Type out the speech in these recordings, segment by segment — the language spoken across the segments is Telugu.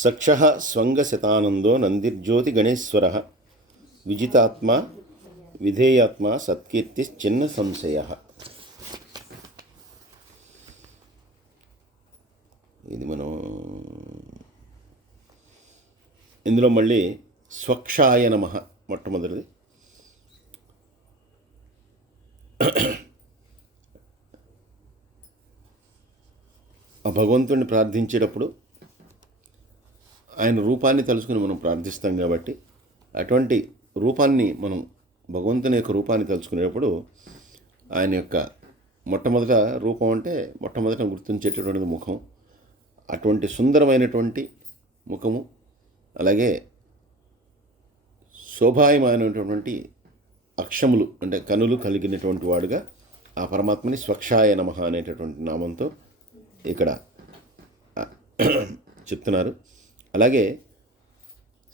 సక్షః స్వంగశతానందో నందిర్జ్యోతి గణేశ్వరః విజితాత్మ విధేయాత్మ సత్కీర్తిశ్చిన్న సంశయః. ఇది మనం ఇందులో మళ్ళీ స్వక్షాయ నమః మొట్టమొదటిది. ఆ భగవంతుడిని ప్రార్థించేటప్పుడు ఆయన రూపాన్ని తలుచుకుని మనం ప్రార్థిస్తాం కాబట్టి అటువంటి రూపాన్ని మనం భగవంతుని యొక్క రూపాన్ని తలుచుకునేటప్పుడు ఆయన యొక్క మొట్టమొదట రూపం అంటే మొట్టమొదట గుర్తించేటటువంటిది ముఖం. అటువంటి సుందరమైనటువంటి ముఖము, అలాగే శోభాయమైనటువంటి అక్షములు అంటే కనులు కలిగినటువంటి వాడుగా ఆ పరమాత్మని స్వక్షాయ నమః అనేటటువంటి నామంతో ఇక్కడ చెప్తున్నారు. అలాగే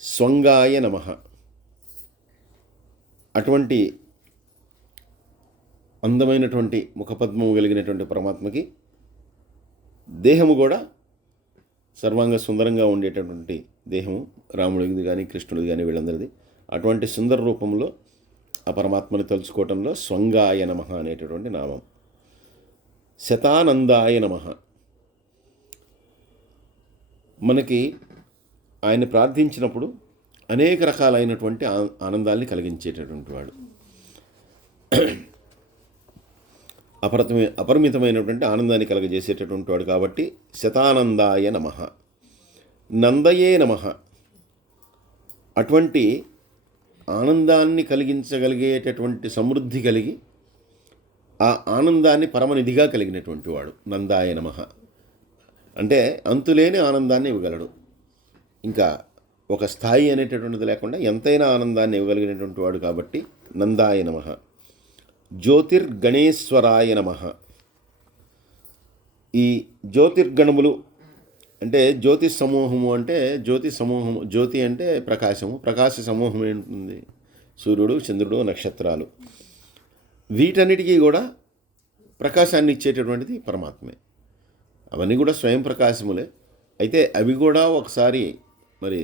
స్వంగాయ నమః, అటువంటి అందమైనటువంటి ముఖపద్మము కలిగినటువంటి పరమాత్మకి దేహము కూడా సర్వాంగ సుందరంగా ఉండేటటువంటి దేహము, రాముడిది కానీ కృష్ణుడిది కానీ వీళ్ళందరిది. అటువంటి సుందర రూపంలో ఆ పరమాత్మని తలుచుకోవటంలో స్వంగాయ నమః అనేటటువంటి నామం. శతానందాయ నమః, మనకి ఆయన ప్రార్థించినప్పుడు అనేక రకాలైనటువంటి ఆనందాల్ని కలిగించేటటువంటి వాడు, అపరిమితమైనటువంటి ఆనందాన్ని కలగజేసేటటువంటి వాడు కాబట్టి శతానందాయ నమః. నందయే నమః, అటువంటి ఆనందాన్ని కలిగించగలిగేటటువంటి సమృద్ధి కలిగి ఆ ఆనందాన్ని పరమనిధిగా కలిగినటువంటి వాడు నందాయ నమః. అంటే అంతులేని ఆనందాన్ని ఇవ్వగలడు, ఇంకా ఒక స్థాయి అనేటటువంటిది లేకుండా ఎంతైనా ఆనందాన్ని ఇవ్వగలిగినటువంటి వాడు కాబట్టి నందాయ నమః. జ్యోతిర్గణేశ్వరాయ నమః, ఈ జ్యోతిర్గణములు అంటే జ్యోతి సమూహము అంటే జ్యోతి సమూహము, జ్యోతి అంటే ప్రకాశము, ప్రకాశ సమూహం ఏంటుంది సూర్యుడు, చంద్రుడు, నక్షత్రాలు. వీటన్నిటికీ కూడా ప్రకాశాన్ని ఇచ్చేటటువంటిది పరమాత్మే. అవన్నీ కూడా స్వయం ప్రకాశములే. అయితే అవి కూడా ఒకసారి మరి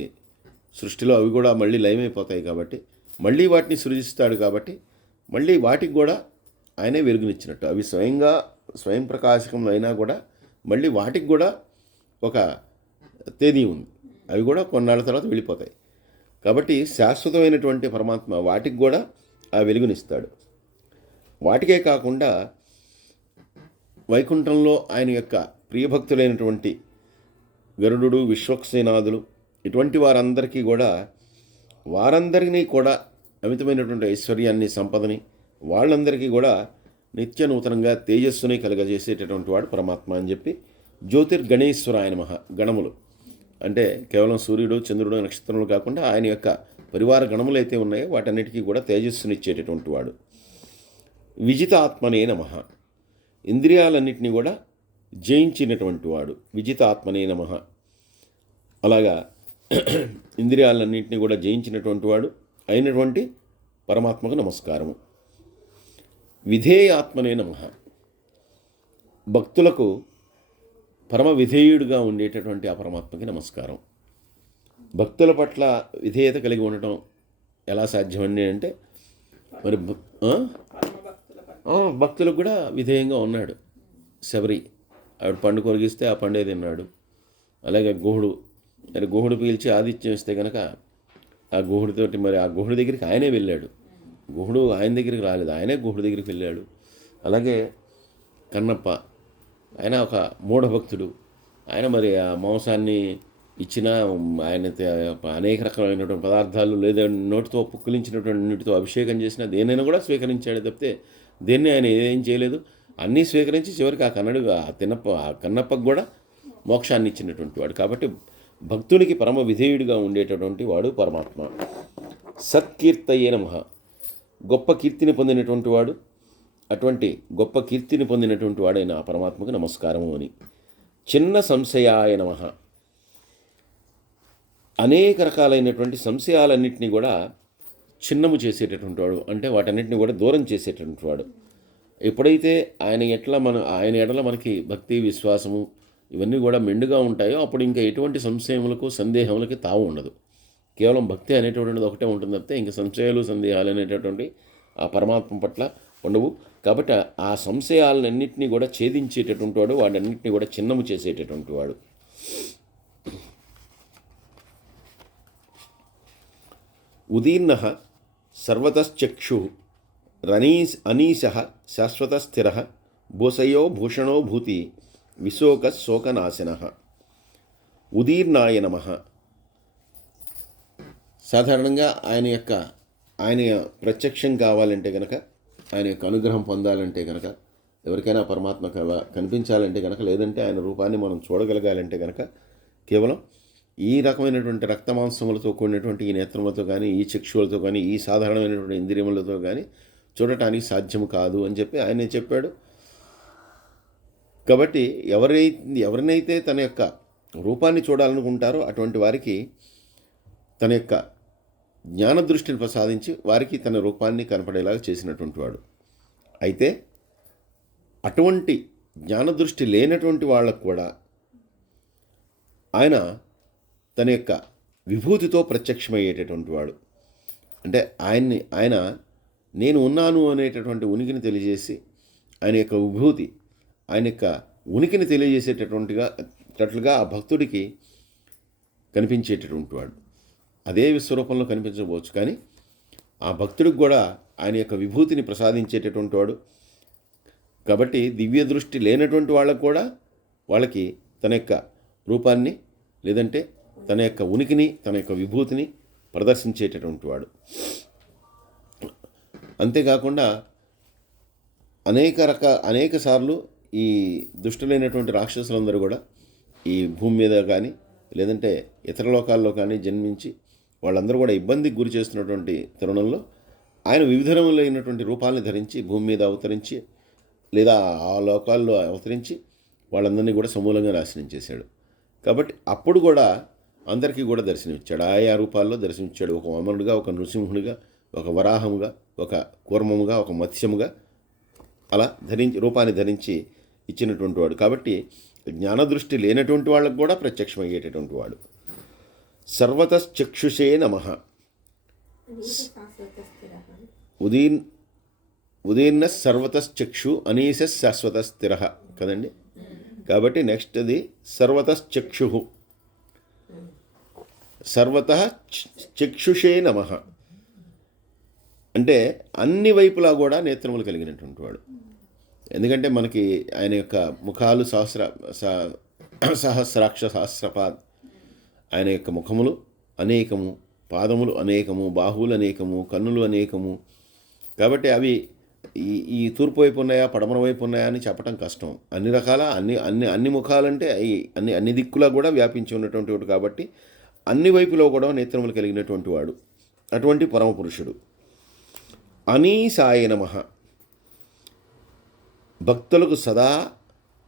సృష్టిలో అవి కూడా మళ్ళీ లయమైపోతాయి కాబట్టి మళ్ళీ వాటిని సృజిస్తాడు కాబట్టి మళ్ళీ వాటికి కూడా ఆయనే వెలుగునిచ్చినట్టు. అవి స్వయం ప్రకాశకములు అయినా కూడా మళ్ళీ వాటికి కూడా ఒక తేదీ ఉంది, అవి కూడా కొన్నాళ్ళ తర్వాత వెళ్ళిపోతాయి. కాబట్టి శాశ్వతమైనటువంటి పరమాత్మ వాటికి కూడా ఆ వెలుగునిస్తాడు. వాటికే కాకుండా వైకుంఠంలో ఆయన యొక్క ప్రియభక్తులైనటువంటి గరుడు, విశ్వక్సేనాదులు ఇటువంటి వారందరికీ కూడా వారందరినీ కూడా అమితమైనటువంటి ఐశ్వర్యాన్ని, సంపదని వాళ్ళందరికీ కూడా నిత్య నూతనంగా తేజస్సుని కలుగజేసేటటువంటి వాడు పరమాత్మ అని చెప్పి జ్యోతిర్గణేశ్వరాయ నమః. గణములు అంటే కేవలం సూర్యుడు, చంద్రుడు, నక్షత్రములు కాకుండా ఆయన యొక్క పరివార గణములు అయితే ఉన్నాయో వాటన్నిటికీ కూడా తేజస్సుని ఇచ్చేటటువంటి వాడు. విజితాత్మనే నమః, ఇంద్రియాలన్నింటినీ కూడా జయించినటువంటి వాడు విజితాత్మనే నమః. అలాగా ఇంద్రియాలన్నింటినీ కూడా జయించినటువంటి వాడు అయినటువంటి పరమాత్మకు నమస్కారము. విధేయాత్మనే నమః, భక్తులకు పరమ విధేయుడిగా ఉండేటటువంటి ఆ పరమాత్మకి నమస్కారం. భక్తుల పట్ల విధేయత కలిగి ఉండటం ఎలా సాధ్యమండి అంటే మరి భక్తులకు కూడా విధేయంగా ఉన్నాడు. శబరి ఆవిడ పండు కొరిగిస్తే ఆ పండే తిన్నాడు. అలాగే గుహుడు పీల్చి ఆతిథ్యం ఇస్తే కనుక ఆ గుహుడితోటి మరి ఆ గుహుడి దగ్గరికి ఆయనే వెళ్ళాడు. గుహుడు ఆయన దగ్గరికి రాలేదు, ఆయనే గుహుడి దగ్గరికి వెళ్ళాడు. అలాగే కన్నప్ప, ఆయన ఒక మూఢభక్తుడు. ఆయన మరి ఆ మాంసాన్ని ఇచ్చినా ఆయన అనేక రకమైనటువంటి పదార్థాలు లేదా నోటితో పుక్కిలించినటువంటి నీటితో అభిషేకం చేసినా దేన్నైనా కూడా స్వీకరించాడు తప్పితే దేన్ని ఆయన ఏం చేయలేదు. అన్నీ స్వీకరించి చివరికి ఆ కన్నప్పకు కూడా మోక్షాన్ని ఇచ్చినటువంటి వాడు కాబట్టి భక్తునికి పరమ విధేయుడిగా ఉండేటటువంటి వాడు పరమాత్మ. సత్కీర్తయే నమః, గొప్ప కీర్తిని పొందినటువంటి వాడు. అటువంటి గొప్ప కీర్తిని పొందినటువంటి వాడైన ఆ పరమాత్మకు నమస్కారము అని. చిన్న సంశయాయ నమః, అనేక రకాలైనటువంటి సంశయాలన్నింటినీ కూడా చిన్నము చేసేటటువంటి వాడు, అంటే వాటన్నిటిని కూడా దూరం చేసేటటువంటి వాడు. ఎప్పుడైతే ఆయన ఎడల మనకి భక్తి విశ్వాసము ఇవన్నీ కూడా మెండుగా ఉంటాయో అప్పుడు ఇంకా ఎటువంటి సంశయములకు సందేహములకి తావు ఉండదు. కేవలం భక్తి అనేటటువంటిది ఒకటే ఉంటుంది తప్పితే ఇంకా సంశయాలు సందేహాలు అనేటటువంటి ఆ పరమాత్మ పట్ల ఉండవు. కాబట్టి ఆ సంశయాలన్నింటినీ కూడా ఛేదించేటటువంటి వాడు, వాటన్నింటినీ కూడా చిన్నము చేసేటటువంటి వాడు. ఉదీర్ణ సర్వతశ్చక్షు అనీశ శాశ్వత స్థిర భూసయో భూషణో భూతి విశోక శోకనాశన. ఉదీర్ణాయ నమః. సాధారణంగా ఆయన ప్రత్యక్షం కావాలంటే కనుక, ఆయన యొక్క అనుగ్రహం పొందాలంటే కనుక, ఎవరికైనా పరమాత్మ కనిపించాలంటే కనుక, లేదంటే ఆయన రూపాన్ని మనం చూడగలగాలంటే కనుక కేవలం ఈ రకమైనటువంటి రక్తమాంసములతో కూడినటువంటి ఈ నేత్రములతో కానీ, ఈ చక్షువులతో కానీ, ఈ సాధారణమైనటువంటి ఇంద్రియములతో కానీ చూడటానికి సాధ్యం కాదు అని చెప్పి ఆయనే చెప్పాడు. కాబట్టి ఎవరినైతే తన యొక్క రూపాన్ని చూడాలనుకుంటారో అటువంటి వారికి తన యొక్క జ్ఞానదృష్టిని ప్రసాదించి వారికి తన రూపాన్ని కనపడేలాగా చేసినటువంటి వాడు. అయితే అటువంటి జ్ఞానదృష్టి లేనటువంటి వాళ్ళకు కూడా ఆయన తన యొక్క విభూతితో ప్రత్యక్షమయ్యేటటువంటి వాడు. అంటే ఆయన నేను ఉన్నాను అనేటటువంటి ఉనికిని తెలియజేసి ఆయన యొక్క విభూతి, ఆయన యొక్క ఉనికిని తెలియజేసేటట్లుగా ఆ భక్తుడికి కనిపించేటటువంటి వాడు. అదే విశ్వరూపంలో కనిపించవచ్చు, కానీ ఆ భక్తుడికి కూడా ఆయన యొక్క విభూతిని ప్రసాదించేటటువంటి వాడు. కాబట్టి దివ్య దృష్టి లేనటువంటి వాళ్ళకు కూడా వాళ్ళకి తన యొక్క రూపాన్ని, లేదంటే తన యొక్క ఉనికిని, తన యొక్క విభూతిని ప్రదర్శించేటటువంటి వాడు. అంతేకాకుండా అనేక సార్లు ఈ దుష్టులైనటువంటి రాక్షసులందరూ కూడా ఈ భూమి మీద కానీ, లేదంటే ఇతర లోకాల్లో కానీ జన్మించి వాళ్ళందరూ కూడా ఇబ్బందికి గురి చేస్తున్నటువంటి తరుణంలో ఆయన వివిధ రకములైనటువంటి రూపాలను ధరించి భూమి మీద అవతరించి, లేదా ఆ లోకాల్లో అవతరించి వాళ్ళందరినీ కూడా సమూలంగా నాశనం చేశాడు. కాబట్టి అప్పుడు కూడా అందరికీ కూడా దర్శనమిచ్చాడు. ఆయా రూపాల్లో దర్శనమిచ్చాడు. ఒక వామనుడిగా, ఒక నృసింహుడిగా, ఒక వరాహముగా, ఒక కూర్మముగా, ఒక మత్స్యముగా అలా రూపాన్ని ధరించి ఇచ్చినటువంటి వాడు. కాబట్టి జ్ఞానదృష్టి లేనటువంటి వాళ్ళకు కూడా ప్రత్యక్షమయ్యేటటువంటి వాడు. సర్వతశ్చక్షుషే నమః. ఉదీర్ణ సర్వతశ్చక్షు అనీశ శాశ్వత స్థిర కదండి. కాబట్టి నెక్స్ట్ అది సర్వతశ్చక్షు. సర్వతః చక్షుషే నమః అంటే అన్ని వైపులా కూడా నేత్రములు కలిగినటువంటి వాడు. ఎందుకంటే మనకి ఆయన యొక్క ముఖాలు సహస్రాక్ష ఆయన యొక్క ముఖములు అనేకము, పాదములు అనేకము, బాహువులు అనేకము, కన్నులు అనేకము. కాబట్టి అవి ఈ తూర్పు వైపు ఉన్నాయా, పడమర వైపు ఉన్నాయా అని చెప్పడం కష్టం. అన్ని రకాల అన్ని ముఖాలంటే అన్ని దిక్కులా కూడా వ్యాపించి ఉన్నటువంటి వాడు. కాబట్టి అన్ని వైపులో కూడా నేత్రములు కలిగినటువంటి వాడు. అటువంటి పరమపురుషుడు. అనీసాయ నమః. భక్తులకు సదా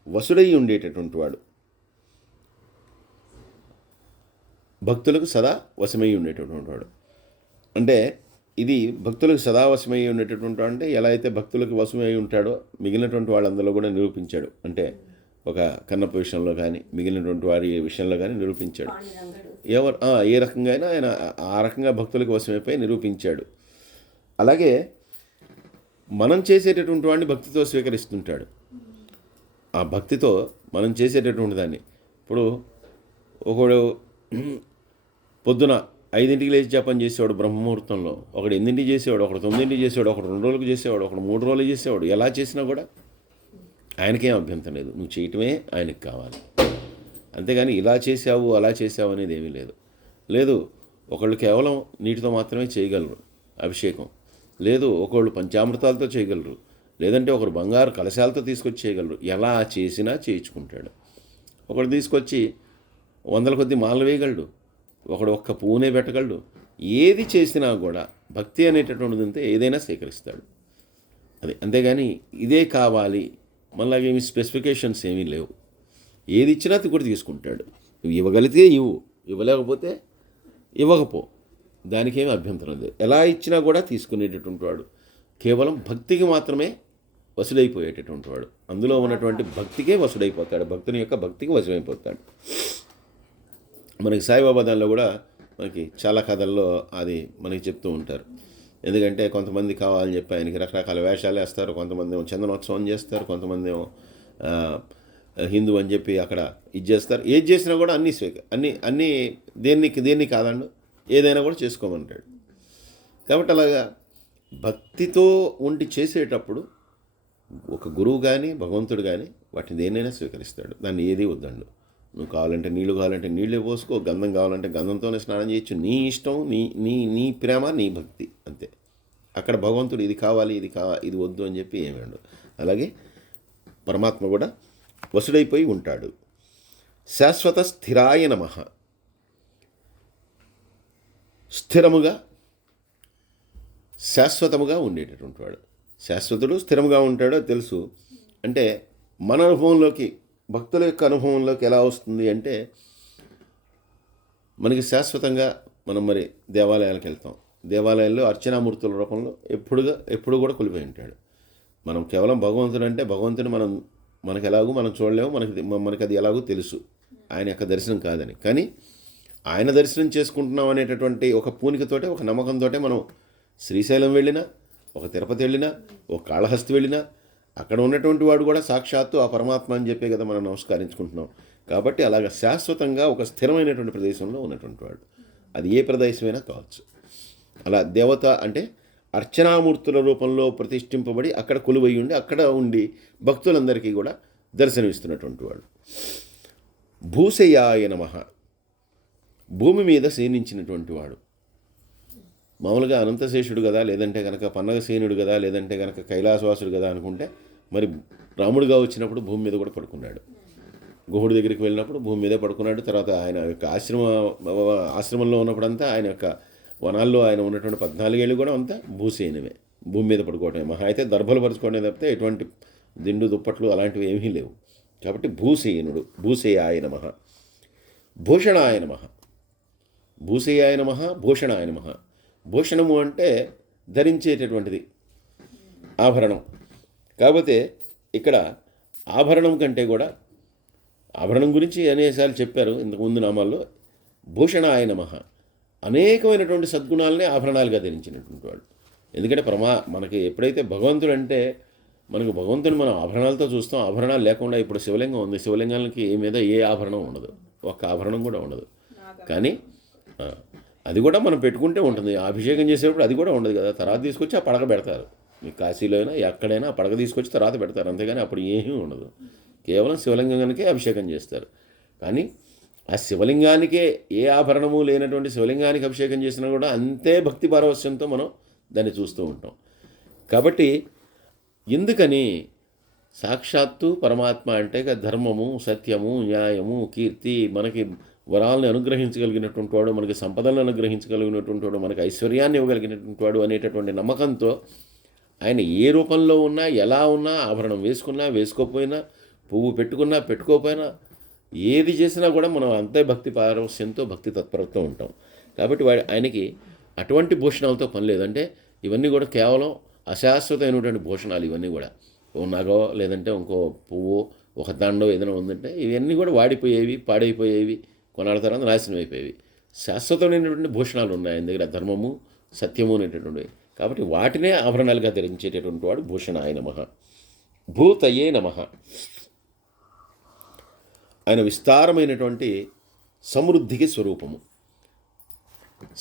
వసుడై ఉండేటటువంటి వాడు. భక్తులకు సదా వశమై ఉండేటటువంటి వాడు అంటే ఇది భక్తులకు సదా వశమై ఉండేటటువంటి వాడు. అంటే ఎలా అయితే భక్తులకు వశమై ఉంటాడో మిగిలినటువంటి వాళ్ళందరిలో కూడా నిరూపించాడు. అంటే ఒక కన్నప్ప విషయంలో కానీ, మిగిలినటువంటి వారి విషయంలో కానీ నిరూపించాడు. ఏ రకంగా అయినా ఆయన ఆ రకంగా భక్తులకు వశమైపోయి నిరూపించాడు. అలాగే మనం చేసేటటువంటి వాడిని భక్తితో స్వీకరిస్తుంటాడు. ఆ భక్తితో మనం చేసేటటువంటి దాన్ని, ఇప్పుడు ఒకడు పొద్దున 5ంటికి లేచి జపం చేసేవాడు బ్రహ్మముహూర్తంలో, ఒకడు 8ంటికి చేసేవాడు, ఒకడు 9ంటికి చేసేవాడు, ఒకడు 2 రోజులకు చేసేవాడు, ఒకడు 3 రోజులు చేసేవాడు. ఎలా చేసినా కూడా ఆయనకేం అభ్యంతరం లేదు. నువ్వు చేయటమే ఆయనకి కావాలి. అంతేగాని ఇలా చేసావు అలా చేసావు అనేది ఏమీ లేదు. ఒకళ్ళు కేవలం నీటితో మాత్రమే చేయగలరు అభిషేకం. లేదు, ఒకళ్ళు పంచామృతాలతో చేయగలరు. లేదంటే ఒకరు బంగారు కలశాలతో తీసుకొచ్చి చేయగలరు. ఎలా చేసినా చేయించుకుంటాడు. ఒకడు తీసుకొచ్చి 100 కొద్ది మాలలు వేయగలడు. ఒకడు ఒక్క పువ్వునే పెట్టగలడు. ఏది చేసినా కూడా భక్తి అనేటటువంటిది ఉంటే ఏదైనా స్వీకరిస్తాడు. అది అంతేగాని ఇదే కావాలి మళ్ళీ స్పెసిఫికేషన్స్ ఏమీ లేవు. ఏది ఇచ్చినా కూడా తీసుకుంటాడు. నువ్వు ఇవ్వగలిగితే ఇవ్వలేకపోతే ఇవ్వకపో, దానికేమీ అభ్యంతరం లేదు. ఎలా ఇచ్చినా కూడా తీసుకునేటటువంటి వాడు. కేవలం భక్తికి మాత్రమే వసుడైపోయేటటువంటి వాడు. అందులో ఉన్నటువంటి భక్తికే వసుడైపోతాడు, భక్తుని యొక్క భక్తికి వశమైపోతాడు. మనకి సాయిబాబా దానిలో కూడా మనకి చాలా కథల్లో అది మనకి చెప్తూ ఉంటారు. ఎందుకంటే కొంతమంది కావాలని చెప్పి ఆయనకి రకరకాల వేషాలు వేస్తారు, కొంతమంది ఏమో చందనోత్సవం చేస్తారు, కొంతమంది ఏమో హిందూ అని చెప్పి అక్కడ ఇది చేస్తారు. ఏది చేసినా కూడా అన్నీ దేన్ని కాదండు, ఏదైనా కూడా చేసుకోమంటాడు. కాబట్టి అలాగా భక్తితో ఉండి చేసేటప్పుడు ఒక గురువు కానీ భగవంతుడు కానీ వాటిని దేన్నైనా స్వీకరిస్తాడు, దాన్ని ఏది వద్దండు. నువ్వు కావాలంటే నీళ్ళు కావాలంటే నీళ్ళే పోసుకో, గంధం కావాలంటే గంధంతోనే స్నానం చేయొచ్చు, నీ ఇష్టం, నీ నీ నీ ప్రేమ, నీ భక్తి, అంతే. అక్కడ భగవంతుడు ఇది కావాలి ఇది వద్దు అని చెప్పి ఏమి ఉండదు. అలాగే పరమాత్మ కూడా వసుడైపోయి ఉంటాడు. శాశ్వత స్థిరాయ నమః. స్థిరముగా శాశ్వతముగా ఉండేటటువంటి వాడు. శాశ్వతుడు స్థిరముగా ఉంటాడో తెలుసు. అంటే మన అనుభవంలోకి, భక్తుల యొక్క అనుభవంలోకి ఎలా వస్తుంది అంటే, మనకి శాశ్వతంగా మనం మరి దేవాలయాలకు వెళ్తాం, దేవాలయాల్లో అర్చనామూర్తుల రూపంలో ఎప్పుడు కూడా కొలిపోయి ఉంటాడు. మనం కేవలం భగవంతుడు అంటే భగవంతుడు మనకి ఎలాగో మనం చూడలేము, మనకి అది ఎలాగో తెలుసు, ఆయన యొక్క దర్శనం కాదని. కానీ ఆయన దర్శనం చేసుకుంటున్నాం అనేటటువంటి ఒక పూనికతోటే, ఒక నమ్మకంతో మనం శ్రీశైలం వెళ్ళినా, ఒక తిరుపతి వెళ్ళినా, ఒక కాళహస్తి వెళ్ళినా, అక్కడ ఉన్నటువంటి వాడు కూడా సాక్షాత్తు ఆ పరమాత్మ అని చెప్పే కదా మనం నమస్కరించుకుంటున్నాం. కాబట్టి అలాగ శాశ్వతంగా ఒక స్థిరమైనటువంటి ప్రదేశంలో ఉన్నటువంటి వాడు, అది ఏ ప్రదేశమైనా కావచ్చు. అలా దేవత అంటే అర్చనామూర్తుల రూపంలో ప్రతిష్ఠింపబడి అక్కడ కొలువై ఉండి అక్కడ ఉండి భక్తులందరికీ కూడా దర్శనమిస్తున్నటువంటి వాడు. భూసేయాయ నమః. భూమి మీద శయనించినటువంటి వాడు. మామూలుగా అనంతశేషుడు కదా, లేదంటే కనుక పన్నగసేనుడు కదా, లేదంటే కనుక కైలాసవాసుడు కదా అనుకుంటే, మరి రాముడుగా వచ్చినప్పుడు భూమి మీద కూడా పడుకున్నాడు. గుహుడి దగ్గరికి వెళ్ళినప్పుడు భూమి మీదే పడుకున్నాడు. తర్వాత ఆయన యొక్క ఆశ్రమంలో ఉన్నప్పుడంతా ఆయన యొక్క వనాల్లో ఆయన ఉన్నటువంటి 14 ఏళ్ళు కూడా అంతా భూసేనమే, భూమి మీద పడుకోవటమే. మహా అయితే దర్భలు పరుచుకోవడమే తప్పితే ఎటువంటి దిండు దుప్పట్లు అలాంటివి ఏమీ లేవు. కాబట్టి భూసేనుడు. భూసేయాయ నమః. భూషణాయ నమః. భూసేయాయ నమః, భూషణాయ నమః. భూషణము అంటే ధరించేటటువంటిది, ఆభరణం. కాకపోతే ఇక్కడ ఆభరణం కంటే కూడా, ఆభరణం గురించి అనేకసార్లు చెప్పారు ఇంతకుముందు నామాల్లో. భూషణాయ నమః. అనేకమైనటువంటి సద్గుణాలనే ఆభరణాలుగా ధరించినటువంటి వాడు. ఎందుకంటే మనకి ఎప్పుడైతే భగవంతుడు అంటే, మనకు భగవంతుని మనం ఆభరణాలతో చూస్తాం. ఆభరణాలు లేకుండా ఇప్పుడు శివలింగం ఉంది, శివలింగానికి మీద ఏ ఆభరణం ఉండదు, ఒక్క ఆభరణం కూడా ఉండదు. కానీ అది కూడా మనం పెట్టుకుంటే ఉంటుంది. అభిషేకం చేసేటప్పుడు అది కూడా ఉండదు కదా, తర్వాత తీసుకొచ్చి ఆ పడక పెడతారు. మీకు కాశీలో అయినా ఎక్కడైనా ఆ పడక తీసుకొచ్చి తర్వాత పెడతారు, అంతేగాని అప్పుడు ఏమీ ఉండదు. కేవలం శివలింగానికే అభిషేకం చేస్తారు. కానీ ఆ శివలింగానికే ఏ ఆభరణము లేనటువంటి శివలింగానికి అభిషేకం చేసినా కూడా అంతే భక్తి పారవస్యంతో మనం దాన్ని చూస్తూ ఉంటాం. కాబట్టి ఎందుకని సాక్షాత్తు పరమాత్మ అంటే ధర్మము, సత్యము, న్యాయము, కీర్తి, మనకి వరాలను అనుగ్రహించగలిగినటువంటి వాడు, మనకి సంపదలను అనుగ్రహించగలిగినటువంటి వాడు, మనకి ఐశ్వర్యాన్ని ఇవ్వగలిగినటువంటి వాడు అనేటటువంటి నమ్మకంతో ఆయన ఏ రూపంలో ఉన్నా, ఎలా ఉన్నా, ఆభరణం వేసుకున్నా వేసుకోకపోయినా, పువ్వు పెట్టుకున్నా పెట్టుకోకపోయినా, ఏది చేసినా కూడా మనం అంతే భక్తి పారవస్యంతో, భక్తి తత్పరతో ఉంటాం. కాబట్టి ఆయనకి అటువంటి భూషణాలతో పని లేదంటే, ఇవన్నీ కూడా కేవలం అశాశ్వతమైనటువంటి భూషణాలు. ఇవన్నీ కూడా ఓ నగో లేదంటే ఇంకో పువ్వు, ఒక దండో ఏదైనా ఉందంటే ఇవన్నీ కూడా వాడిపోయేవి, పాడైపోయేవి, కొనాళ్ళ తర్వాత నాశనం అయిపోయేవి. శాశ్వతమైనటువంటి భూషణాలు ఉన్నాయి ఆయన దగ్గర, ధర్మము, సత్యము అనేటటువంటివి. కాబట్టి వాటినే ఆభరణాలుగా ధరించేటటువంటి వాడు భూషణాయ నమః. భూతయే నమః. ఆయన విస్తారమైనటువంటి సమృద్ధికి స్వరూపము.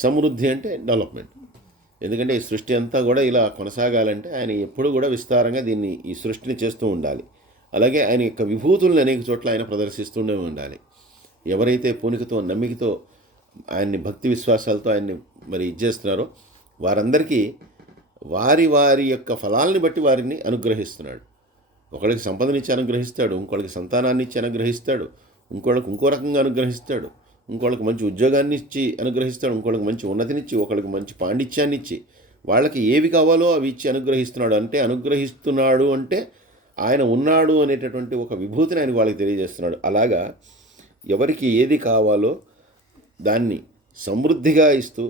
సమృద్ధి అంటే డెవలప్మెంట్. ఎందుకంటే ఈ సృష్టి అంతా కూడా ఇలా కొనసాగాలంటే ఆయన ఎప్పుడు కూడా విస్తారంగా ఈ సృష్టిని చేస్తూ ఉండాలి. అలాగే ఆయన యొక్క విభూతులను అనేక చోట్ల ఆయన ప్రదర్శిస్తూనే ఉండాలి. ఎవరైతే పూనికతో, నమ్మికతో ఆయన్ని భక్తి విశ్వాసాలతో ఆయన్ని మరి ఇచ్చేస్తున్నారో వారందరికీ వారి యొక్క ఫలాల్ని బట్టి వారిని అనుగ్రహిస్తున్నాడు. ఒకళ్ళకి సంపదనిచ్చి అనుగ్రహిస్తాడు, ఇంకోళ్ళకి సంతానాన్ని ఇచ్చి అనుగ్రహిస్తాడు, ఇంకోళ్ళకి ఇంకో రకంగా అనుగ్రహిస్తాడు, ఇంకోళ్ళకి మంచి ఉద్యోగాన్ని ఇచ్చి అనుగ్రహిస్తాడు, ఇంకోళ్ళకి మంచి ఉన్నతినిచ్చి, ఒకళ్ళకి మంచి పాండిత్యాన్ని ఇచ్చి, వాళ్ళకి ఏవి కావాలో అవి ఇచ్చి అనుగ్రహిస్తున్నాడు. అంటే అనుగ్రహిస్తున్నాడు అంటే ఆయన ఉన్నాడు అనేటటువంటి ఒక విభూతిని ఆయన వాళ్ళకి తెలియజేస్తున్నాడు. అలాగా ఎవరికి ఏది కావాలో దాన్ని సమృద్ధిగా ఇస్తూ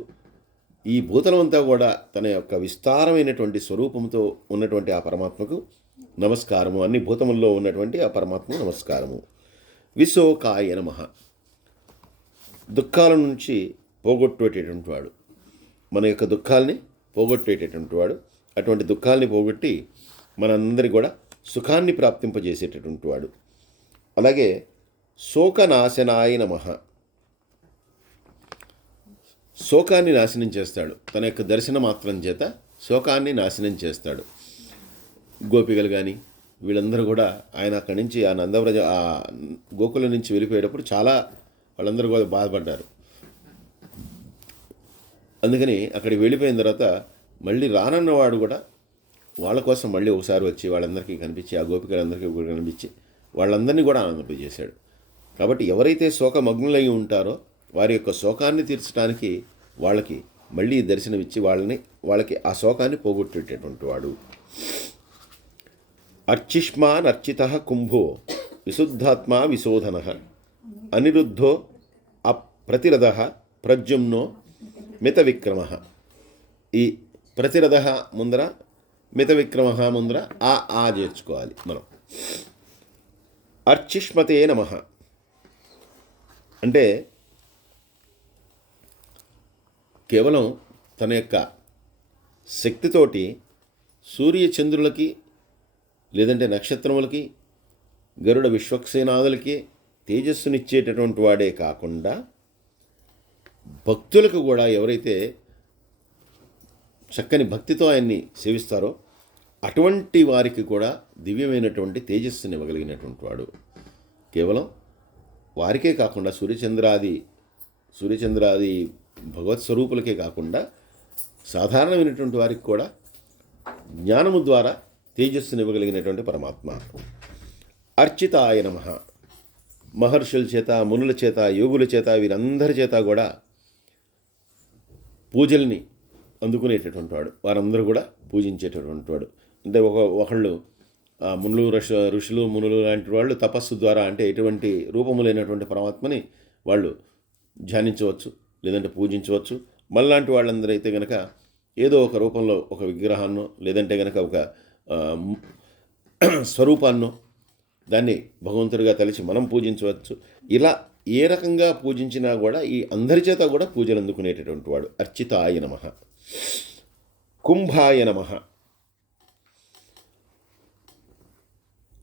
ఈ భూతలమంతా కూడా తన యొక్క విస్తారమైనటువంటి స్వరూపంతో ఉన్నటువంటి ఆ పరమాత్మకు నమస్కారము, అన్ని భూతముల్లో ఉన్నటువంటి ఆ పరమాత్మ నమస్కారము. విశోకాయ నమః, దుఃఖాల నుంచి పోగొట్టేటటువంటి వాడు, మన యొక్క దుఃఖాలని పోగొట్టేటటువంటి వాడు. అటువంటి దుఃఖాలని పోగొట్టి మనందరి కూడా సుఖాన్ని ప్రాప్తింపజేసేటటువంటి వాడు. అలాగే శోకనాశనాయ నమః, శోకాన్ని నాశనం చేస్తాడు. తన యొక్క దర్శన మాత్రం చేత శోకాన్ని నాశనం చేస్తాడు. గోపికలు కానీ వీళ్ళందరూ కూడా ఆయన అక్కడి నుంచి ఆ నందవ్రజ ఆ గోకులం నుంచి వెళ్ళిపోయేటప్పుడు చాలా వాళ్ళందరూ కూడా బాధపడ్డారు. అందుకని అక్కడికి వెళ్ళిపోయిన తర్వాత మళ్ళీ రానన్నవాడు కూడా వాళ్ళ కోసం మళ్ళీ ఒకసారి వచ్చి వాళ్ళందరికీ కనిపించి, ఆ గోపికలందరికీ కూడా కనిపించి వాళ్ళందరినీ కూడా ఆనందింపజేశాడు. కాబట్టి ఎవరైతే శోకమగ్నులై ఉంటారో వారి యొక్క శోకాన్ని తీర్చడానికి వాళ్ళకి మళ్ళీ దర్శనమిచ్చి వాళ్ళకి ఆ శోకాన్ని పోగొట్టేటటువంటి వాడు. అర్చిష్మాన్ అర్చిత కుంభో విశుద్ధాత్మా విశోధన అనిరుద్ధో అప్రతిరథ ప్రద్యుమ్నో మిత విక్రమ. ఈ ప్రతిరథ ముందర మిత విక్రమ ముందర ఆ చేర్చుకోవాలి మనం. అర్చిష్మతే నమః అంటే కేవలం తన యొక్క శక్తితోటి సూర్యచంద్రులకి లేదంటే నక్షత్రములకి గరుడ విశ్వక్సేనాదులకి తేజస్సునిచ్చేటటువంటి వాడే కాకుండా భక్తులకు కూడా ఎవరైతే చక్కని భక్తితో ఆయన్ని సేవిస్తారో అటువంటి వారికి కూడా దివ్యమైనటువంటి తేజస్సుని ఇవ్వగలిగినటువంటి వాడు. కేవలం వారికే కాకుండా సూర్యచంద్రాది భగవత్ స్వరూపులకే కాకుండా సాధారణమైనటువంటి వారికి కూడా జ్ఞానము ద్వారా తేజస్సుని ఇవ్వగలిగినటువంటి పరమాత్మ. అర్చితాయ నమః, మహర్షుల చేత, మునుల చేత, యోగుల చేత, వీరందరి చేత కూడా పూజల్ని అందుకునేటటువంటి వాడు. వారందరూ కూడా పూజించేటటువంటి వాడు. అంటే ఒకళ్ళు మునులు ఋషులు మునులు లాంటి వాళ్ళు తపస్సు ద్వారా అంటే ఎటువంటి రూపము లేనటువంటి పరమాత్మని వాళ్ళు ధ్యానించవచ్చు, లేదంటే పూజించవచ్చు. మళ్ళాంటి వాళ్ళందరూ అయితే కనుక ఏదో ఒక రూపంలో ఒక విగ్రహాన్నో లేదంటే కనుక ఒక స్వరూపాన్నో దాన్ని భగవంతుడిగా తలిచి మనం పూజించవచ్చు. ఇలా ఏ రకంగా పూజించినా కూడా ఈ అందరి చేత కూడా పూజలు అందుకునేటటువంటి వాడు. అర్చితాయ నమః. కుంభాయ నమః.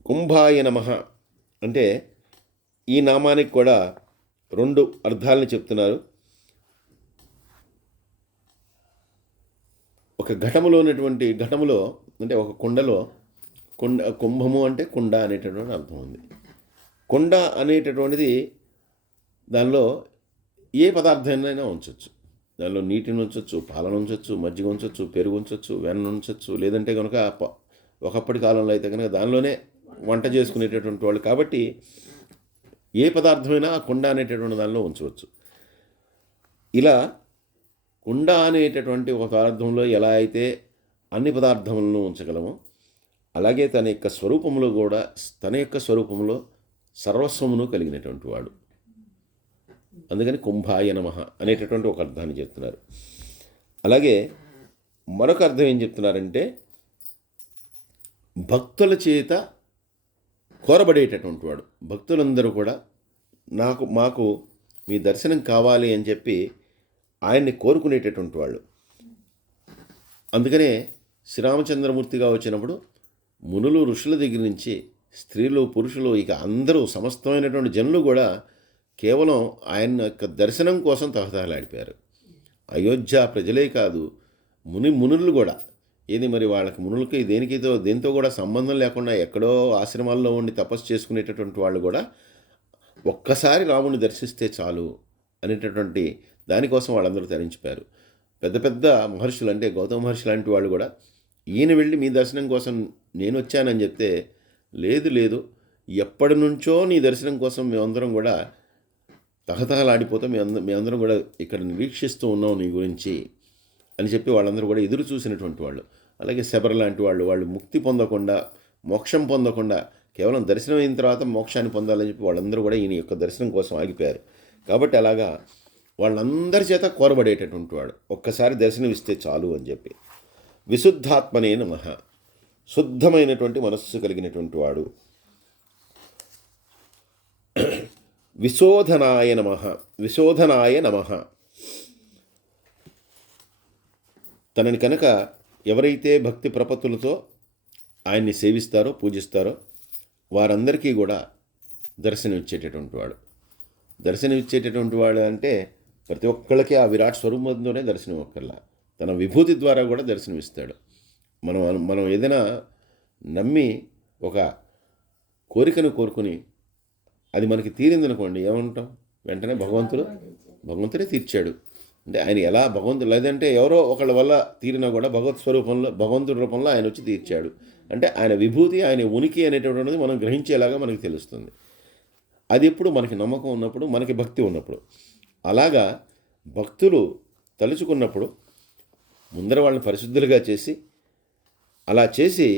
కుంభాయ నమః అంటే ఈ నామానికి కూడా 2 అర్థాలను చెప్తున్నారు. ఒక ఘటములో అంటే ఒక కుండలో కుంభము అంటే కుండ అనేటటువంటి అర్థం ఉంది. కుండ అనేటటువంటిది దానిలో ఏ పదార్థాన్నైనా ఉంచవచ్చు. దానిలో నీటిని ఉంచవచ్చు, పాలను ఉంచవచ్చు, మజ్జిగ ఉంచవచ్చు, పెరుగు ఉంచవచ్చు, వెన్న ఉంచవచ్చు. లేదంటే కనుక ఒకప్పటి కాలంలో అయితే కనుక దానిలోనే వంట చేసుకునేటటువంటి వాళ్ళు. కాబట్టి ఏ పదార్థమైనా కుండ అనేటటువంటి దానిలో ఉంచవచ్చు. ఇలా కుండ అనేటటువంటి ఒక పదార్థంలో ఎలా అయితే అన్ని పదార్థములను ఉంచగలమో అలాగే తన యొక్క స్వరూపంలో సర్వస్వమును కలిగినటువంటి వాడు. అందుకని కుంభాయ నమః అనేటటువంటి ఒక అర్థాన్ని చెప్తున్నారు. అలాగే మరొక అర్థం ఏం చెప్తున్నారంటే భక్తుల చేత కోరబడేటటువంటి వాడు. భక్తులందరూ కూడా మాకు మీ దర్శనం కావాలి అని చెప్పి ఆయన్ని కోరుకునేటటువంటి వాళ్ళు. అందుకనే శ్రీరామచంద్రమూర్తిగా వచ్చినప్పుడు మునులు ఋషుల దగ్గర నుంచి స్త్రీలు పురుషులు ఇక అందరూ సమస్తమైనటువంటి జనులు కూడా కేవలం ఆయన యొక్క దర్శనం కోసం తహతహలాడిపోయారు. అయోధ్య ప్రజలే కాదు మునులు కూడా మరి వాళ్ళకి మునులకి దేంతో కూడా సంబంధం లేకుండా ఎక్కడో ఆశ్రమాల్లో ఉండి తపస్సు చేసుకునేటటువంటి వాళ్ళు కూడా ఒక్కసారి రాముని దర్శిస్తే చాలు అనేటటువంటి దానికోసం వాళ్ళందరూ తరించిపోయారు. పెద్ద పెద్ద మహర్షులు అంటే గౌతమ మహర్షి లాంటి వాళ్ళు కూడా ఈయన వెళ్ళి మీ దర్శనం కోసం నేను వచ్చానని చెప్తే లేదు ఎప్పటి నుంచో నీ దర్శనం కోసం మేమందరం కూడా తహతహలాడిపోతాం, మేమందరం కూడా ఇక్కడ నిరీక్షిస్తూ ఉన్నాం నీ గురించి అని చెప్పి వాళ్ళందరూ కూడా ఎదురు చూసినటువంటి వాళ్ళు. అలాగే శబర లాంటి వాళ్ళు ముక్తి పొందకుండా మోక్షం పొందకుండా కేవలం దర్శనం అయిన తర్వాత మోక్షాన్ని పొందాలని చెప్పి వాళ్ళందరూ కూడా ఈయన యొక్క దర్శనం కోసం ఆగిపోయారు. కాబట్టి అలాగా వాళ్ళందరి చేత కోరబడేటటువంటి వాడు. ఒక్కసారి దర్శనం ఇస్తే చాలు అని చెప్పి. విశుద్ధాత్మనే నమః. శుద్ధమైనటువంటి మనస్సు కలిగినటువంటి వాడు. విశోధనాయ నమః. విశోధనాయ నమః. తనని కనుక ఎవరైతే భక్తి ప్రపత్తులతో ఆయన్ని సేవిస్తారో పూజిస్తారో వారందరికీ కూడా దర్శనమిచ్చేటటువంటి వాడు. దర్శనమిచ్చేటటువంటి వాడు అంటే ప్రతి ఒక్కళ్ళకి ఆ విరాట్ స్వరూపంతోనే దర్శనం ఒక్కళ్ళ, తన విభూతి ద్వారా కూడా దర్శనమిస్తాడు. మనం ఏదైనా నమ్మి ఒక కోరికను కోరుకుని అది మనకి తీరిందనుకోండి, ఏమంటాం? వెంటనే భగవంతుడే తీర్చాడు అంటే ఆయన ఎలా భగవంతుడు, లేదంటే ఎవరో ఒకళ్ళ వల్ల తీరినా కూడా భగవత్ స్వరూపంలో భగవంతుడి రూపంలో ఆయన వచ్చి తీర్చాడు అంటే ఆయన విభూతి, ఆయన ఉనికి అనేటటువంటిది మనం గ్రహించేలాగా మనకు తెలుస్తుంది. అది ఎప్పుడు మనకి నమ్మకం ఉన్నప్పుడు, మనకి భక్తి ఉన్నప్పుడు. అలాగా భక్తులు తలుచుకున్నప్పుడు ముందర వాళ్ళని పరిశుద్ధులుగా చేసి, అలా చేసి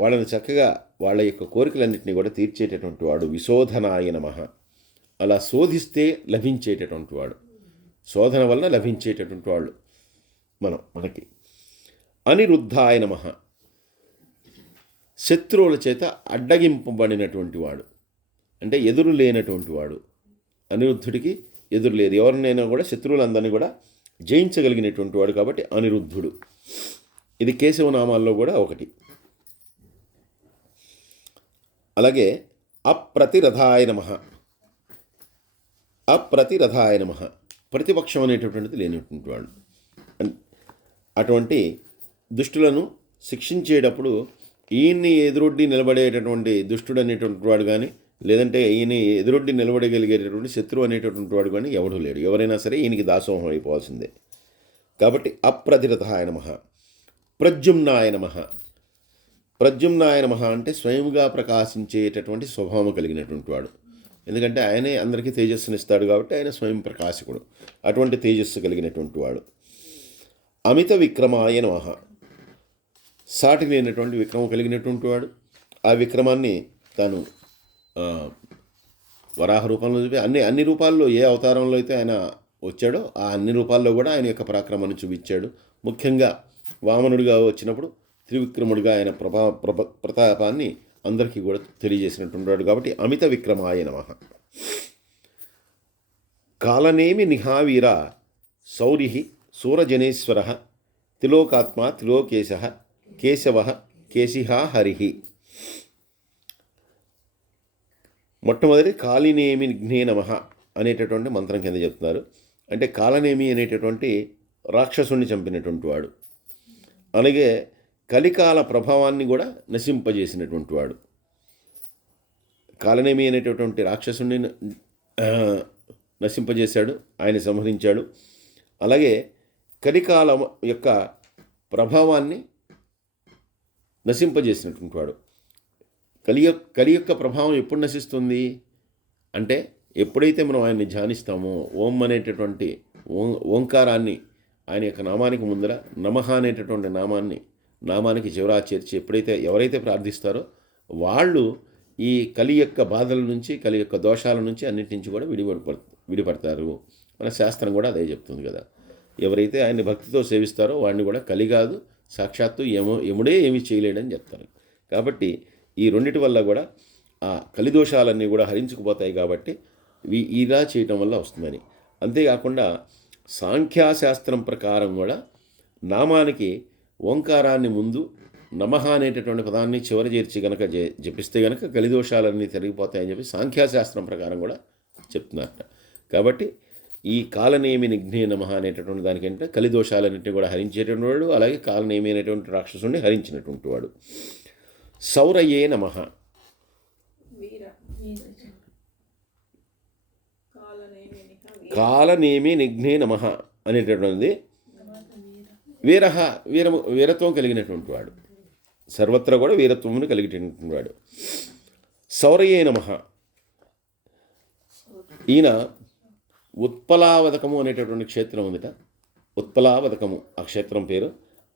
వాళ్ళని చక్కగా వాళ్ళ యొక్క కోరికలన్నింటినీ కూడా తీర్చేటటువంటి వాడు విశోధనాయ నమః. అలా శోధిస్తే లభించేటటువంటి వాడు, శోధన వలన లభించేటటువంటి వాళ్ళు మనకి. అనిరుద్ధాయ నమః. శత్రువుల చేత అడ్డగింపబడినటువంటి వాడు అంటే ఎదురు లేనటువంటి వాడు. అనిరుద్ధుడికి ఎదురు లేదు, ఎవరినైనా కూడా శత్రువులందరినీ కూడా జయించగలిగినటువంటి వాడు కాబట్టి అనిరుద్ధుడు. ఇది కేశవనామాల్లో కూడా ఒకటి. అలాగే అప్రతిరథాయ నమః. అప్రతిరథాయ నమః. ప్రతిపక్షం అనేటటువంటిది లేనటువంటి వాడు. అటువంటి దుష్టులను శిక్షించేటప్పుడు ఈయన్ని ఎదురొడ్డి నిలబడేటటువంటి దుష్టుడు అనేటువంటి వాడు కానీ, లేదంటే ఈయన ఎదురొడ్డి నిలబడగలిగేటటువంటి శత్రువు అనేటటువంటి వాడు కానీ ఎవడూ లేడు. ఎవరైనా సరే ఈయనకి దాసోహం అయిపోవాల్సిందే. కాబట్టి అప్రతిరథాయ నమః. ప్రద్యుమ్నాయ నమః. ప్రద్యుమ్నాయ నమః అంటే స్వయంగా ప్రకాశించేటటువంటి స్వభావం కలిగినటువంటి వాడు. ఎందుకంటే ఆయనే అందరికీ తేజస్సునిస్తాడు కాబట్టి ఆయన స్వయం ప్రకాశకుడు. అటువంటి తేజస్సు కలిగినటువంటి వాడు. అమిత విక్రమాయ నమః. సాటి లేనటువంటి విక్రమం కలిగినటువంటి వాడు. ఆ విక్రమాన్ని తాను వరాహ రూపంలో చూపి అన్ని రూపాల్లో ఏ అవతారంలో అయితే ఆయన వచ్చాడో ఆ అన్ని రూపాల్లో కూడా ఆయన యొక్క పరాక్రమాన్ని చూపించాడు. ముఖ్యంగా వామనుడిగా వచ్చినప్పుడు త్రివిక్రముడిగా ఆయన ప్రతాపాన్ని అందరికీ కూడా తెలియజేసినటువంటి వాడు కాబట్టి అమిత విక్రమాయ నమః. కాలనేమి నిహావీర సౌరి సూరజనేశ్వర తిలోకాత్మ తిలోకేశ కేశవ కేశిహా హరి. మొట్టమొదటి కాలినేమి నిఘ్నే నమః అనేటటువంటి మంత్రం కింద చెప్తున్నారు. అంటే కాలనేమి అనేటటువంటి రాక్షసుని చంపినటువంటి వాడు, అలాగే కలికాల ప్రభావాన్ని కూడా నశింపజేసినటువంటి వాడు. కాలనేమి అనేటటువంటి రాక్షసుని నశింపజేశాడు, ఆయన సంహరించాడు. అలాగే కలికాలం యొక్క ప్రభావాన్ని నశింపజేసినటువంటి వాడు. కలి యొక్క ప్రభావం ఎప్పుడు నశిస్తుంది అంటే ఎప్పుడైతే మనం ఆయన్ని ధ్యానిస్తామో, ఓం అనేటటువంటి ఓంకారాన్ని ఆయన యొక్క నామానికి ముందర నమః అనేటటువంటి నామానికి చివరా చేర్చి ఎవరైతే ప్రార్థిస్తారో వాళ్ళు ఈ కలి యొక్క బాధల నుంచి, కలి యొక్క దోషాల నుంచి అన్నిటి నుంచి కూడా విడిపడతారు. మన శాస్త్రం కూడా అదే చెప్తుంది కదా. ఎవరైతే ఆయన్ని భక్తితో సేవిస్తారో వాడిని కూడా కలి కాదు, సాక్షాత్తు యముడే ఏమీ చేయలేడని చెప్తారు. కాబట్టి ఈ రెండిటి వల్ల కూడా ఆ కలిదోషాలన్నీ కూడా హరించుకుపోతాయి. కాబట్టి ఇలా చేయటం వల్ల వస్తుందని. అంతేకాకుండా సాంఖ్యాశాస్త్రం ప్రకారం కూడా నామానికి ఓంకారాన్ని ముందు నమః అనేటటువంటి పదాన్ని చివరి చేర్చి కనుక జపిస్తే కనుక కలిదోషాలన్నీ తిరిగిపోతాయని చెప్పి సాంఖ్యాశాస్త్రం ప్రకారం కూడా చెప్తున్నారట. కాబట్టి ఈ కాలనేమి నిఘ్నే నమః అనేటటువంటి దానికంటే కలిదోషాలన్నింటినీ కూడా హరించేటటువంటి వాడు, అలాగే కాలనేమి అనేటువంటి రాక్షసుని హరించినటువంటి వాడు. సౌరయే నమః. కాలనేమి నిఘ్నే నమః అనేటటువంటిది వీరత్వం కలిగినటువంటి వాడు, సర్వత్రా కూడా వీరత్వమును కలిగినటువంటి వాడు. సౌరయే నమః. ఈయన ఉత్పలావదకము అనేటటువంటి క్షేత్రం ఉందిట. ఉత్పలావదకము ఆ క్షేత్రం పేరు.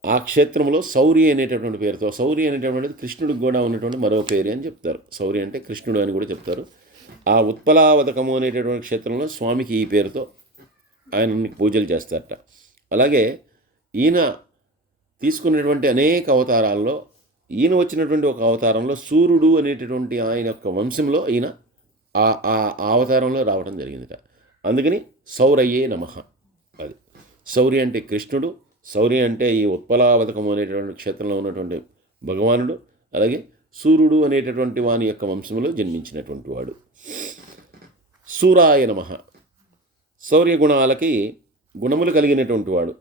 ఆ క్షేత్రంలో సౌరి అనేటటువంటి పేరుతో, సౌరి అనేటటువంటిది కృష్ణుడికి కూడా ఉన్నటువంటి మరో పేరు అని చెప్తారు. సౌరి అంటే కృష్ణుడు అని కూడా చెప్తారు. ఆ ఉత్పలావదకము అనేటటువంటి క్షేత్రంలో స్వామికి ఈ పేరుతో ఆయనని పూజలు చేస్తారట. అలాగే ఈయన తీసుకున్నటువంటి అనేక అవతారాల్లో ఈయన వచ్చినటువంటి ఒక అవతారంలో సూర్యుడు అనేటటువంటి ఆయన యొక్క వంశంలో ఈయన ఆ ఆ అవతారంలో రావడం జరిగిందిట. అందుకని సౌరయ్యే నమః. అది శౌర్య అంటే కృష్ణుడు, శౌర్య అంటే ఈ ఉత్పలావతకం అనేటటువంటి క్షేత్రంలో ఉన్నటువంటి భగవానుడు, అలాగే సూర్యుడు అనేటటువంటి వాని యొక్క వంశంలో జన్మించినటువంటి వాడు. సూరాయ నమః. శౌర్య గుణాలకి గుణములు కలిగినటువంటి వాడు.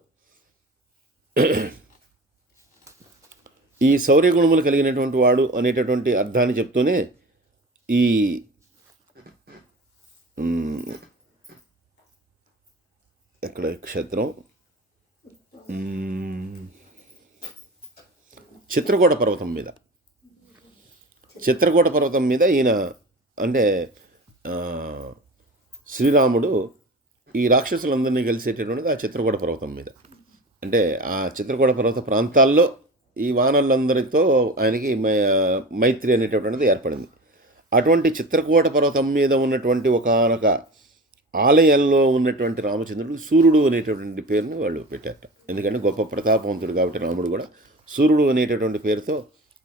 ఈ శౌర్య గుణములు కలిగినటువంటి వాడు అనేటటువంటి అర్థాన్ని చెప్తూనే ఈ ఎక్కడ క్షేత్రం చిత్రకూట పర్వతం మీద ఈయన అంటే శ్రీరాముడు ఈ రాక్షసులందరినీ కలిసేటటువంటిది ఆ చిత్రకూట పర్వతం మీద. అంటే ఆ చిత్రకూట పర్వత ప్రాంతాల్లో ఈ వానరులందరితో ఆయనకి మైత్రి అనేటటువంటిది ఏర్పడింది. అటువంటి చిత్రకూట పర్వతం మీద ఉన్నటువంటి ఒకానొక ఆలయంలో ఉన్నటువంటి రామచంద్రుడు సూర్యుడు అనేటటువంటి పేరుని వాళ్ళు పెట్టారట. ఎందుకంటే గొప్ప ప్రతాపవంతుడు కాబట్టి రాముడు కూడా సూర్యుడు అనేటటువంటి పేరుతో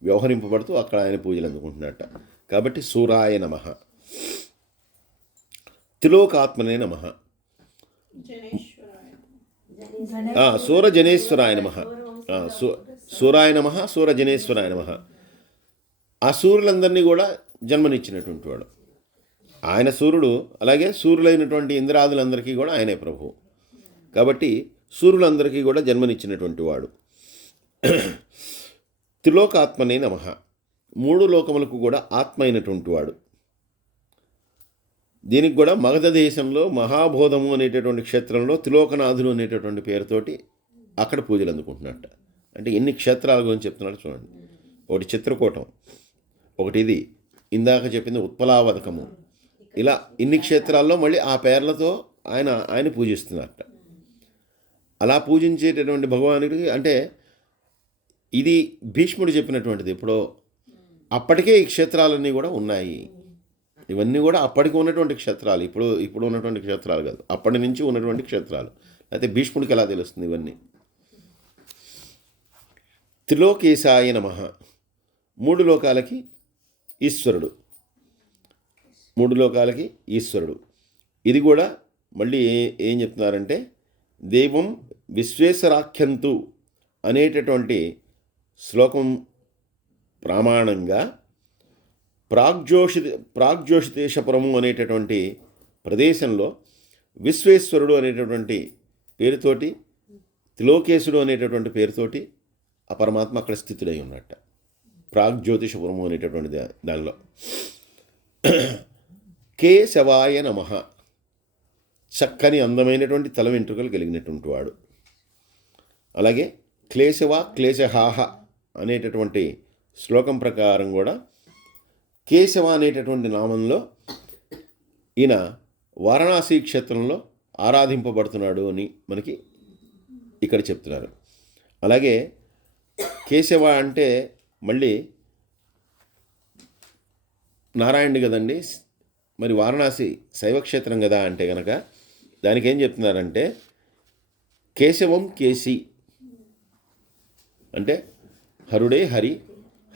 వ్యవహరింపబడుతూ అక్కడ ఆయన పూజలు అందుకుంటున్నట్ట. కాబట్టి సూరాయ నమః. త్రిలోకాత్మనే నమః. సూరజనేశ్వరాయ నమః. సూరాయ నమః, సూరజనేశ్వరాయ నమః. ఆ సూర్యులందరినీ కూడా జన్మనిచ్చినటువంటి వాడు ఆయన సూర్యుడు. అలాగే సూర్యులైనటువంటి ఇంద్రాదులందరికీ కూడా ఆయనే ప్రభువు. కాబట్టి సూర్యులందరికీ కూడా జన్మనిచ్చినటువంటి వాడు. త్రిలోకాత్మనే నమః. 3 లోకములకు కూడా ఆత్మ అయినటువంటి వాడు. దీనికి కూడా మగధ దేశంలో మహాబోధము అనేటటువంటి క్షేత్రంలో త్రిలోకనాథులు అనేటటువంటి పేరుతోటి అక్కడ పూజలు అందుకుంటున్నట్ట. అంటే ఎన్ని క్షేత్రాల గురించి చెప్తున్నాడు చూడండి. ఒకటి చిత్రకూటం, ఒకటి ఇది ఇందాక చెప్పింది ఉత్పలావతకము. ఇలా ఇన్ని క్షేత్రాల్లో మళ్ళీ ఆ పేర్లతో ఆయన పూజిస్తున్నట్ట. అలా పూజించేటటువంటి భగవానుడికి అంటే ఇది భీష్ముడు చెప్పినటువంటిది. ఎప్పుడో అప్పటికే ఈ క్షేత్రాలన్నీ కూడా ఉన్నాయి. ఇవన్నీ కూడా అప్పటికి ఉన్నటువంటి క్షేత్రాలు, ఇప్పుడు ఉన్నటువంటి క్షేత్రాలు కాదు, అప్పటి నుంచి ఉన్నటువంటి క్షేత్రాలు. అయితే భీష్ముడికి ఎలా తెలుస్తుంది ఇవన్నీ? త్రిలోకేశాయ నమః. 3 లోకాలకి ఈశ్వరుడు. 3 లోకాలకి ఈశ్వరుడు. ఇది కూడా మళ్ళీ ఏం చెప్తున్నారంటే దేవం విశ్వేశ్వరాఖ్యంతు అనేటటువంటి శ్లోకం ప్రమాణంగా ప్రాగ్జ్యోతిషపురము అనేటటువంటి ప్రదేశంలో విశ్వేశ్వరుడు అనేటటువంటి పేరుతోటి, త్రిలోకేశుడు అనేటటువంటి పేరుతోటి ఆ పరమాత్మ అక్కడ స్థితుడై ఉన్నట్ట. ప్రాగ్జ్యోతిషపురము అనేటటువంటి దానిలో. కేశవాయ నమః. చక్కని అందమైనటువంటి తల వెంట్రుకలు కలిగినటువంటి వాడు. అలాగే క్లేశవ క్లేశహాహ అనేటటువంటి శ్లోకం ప్రకారం కూడా కేశవ అనేటటువంటి నామంలో ఈయన వారణాసి క్షేత్రంలో ఆరాధింపబడుతున్నాడు అని మనకి ఇక్కడ చెప్తున్నారు. అలాగే కేశవ అంటే మళ్ళీ నారాయణుడు కదండి, మరి వారణాసి శైవక్షేత్రం కదా అంటే కనుక దానికి ఏం చెప్తున్నారంటే కేశవం కేసి అంటే హరుడే హరి,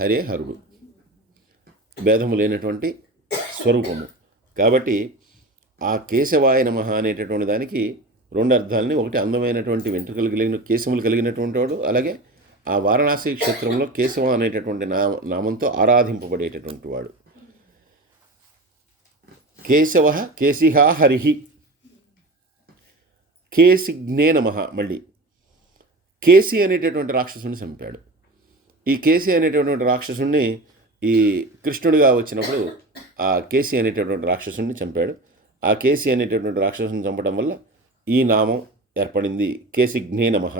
హరే హరుడు, భేదము లేనటువంటి స్వరూపము. కాబట్టి ఆ కేశవాయ నమః అనేటటువంటి దానికి 2 అర్థాలని, ఒకటి అందమైనటువంటి వెంట్రుకలు కలిగిన కేశములు కలిగినటువంటి వాడు, అలాగే ఆ వారణాసి క్షేత్రంలో కేశవ అనేటటువంటి నామంతో ఆరాధింపబడేటటువంటి వాడు. కేశవ కేశిహ హరిహి. కేసిగ్నే నమః. మళ్ళీ కేసి అనేటటువంటి రాక్షసుని చంపాడు. ఈ కేసి అనేటటువంటి రాక్షసుని ఈ కృష్ణుడిగా వచ్చినప్పుడు ఆ కేసి అనేటటువంటి రాక్షసుని చంపాడు. ఆ కేసి అనేటటువంటి రాక్షసుని చంపడం వల్ల ఈ నామం ఏర్పడింది. కేసిగ్నే నమః.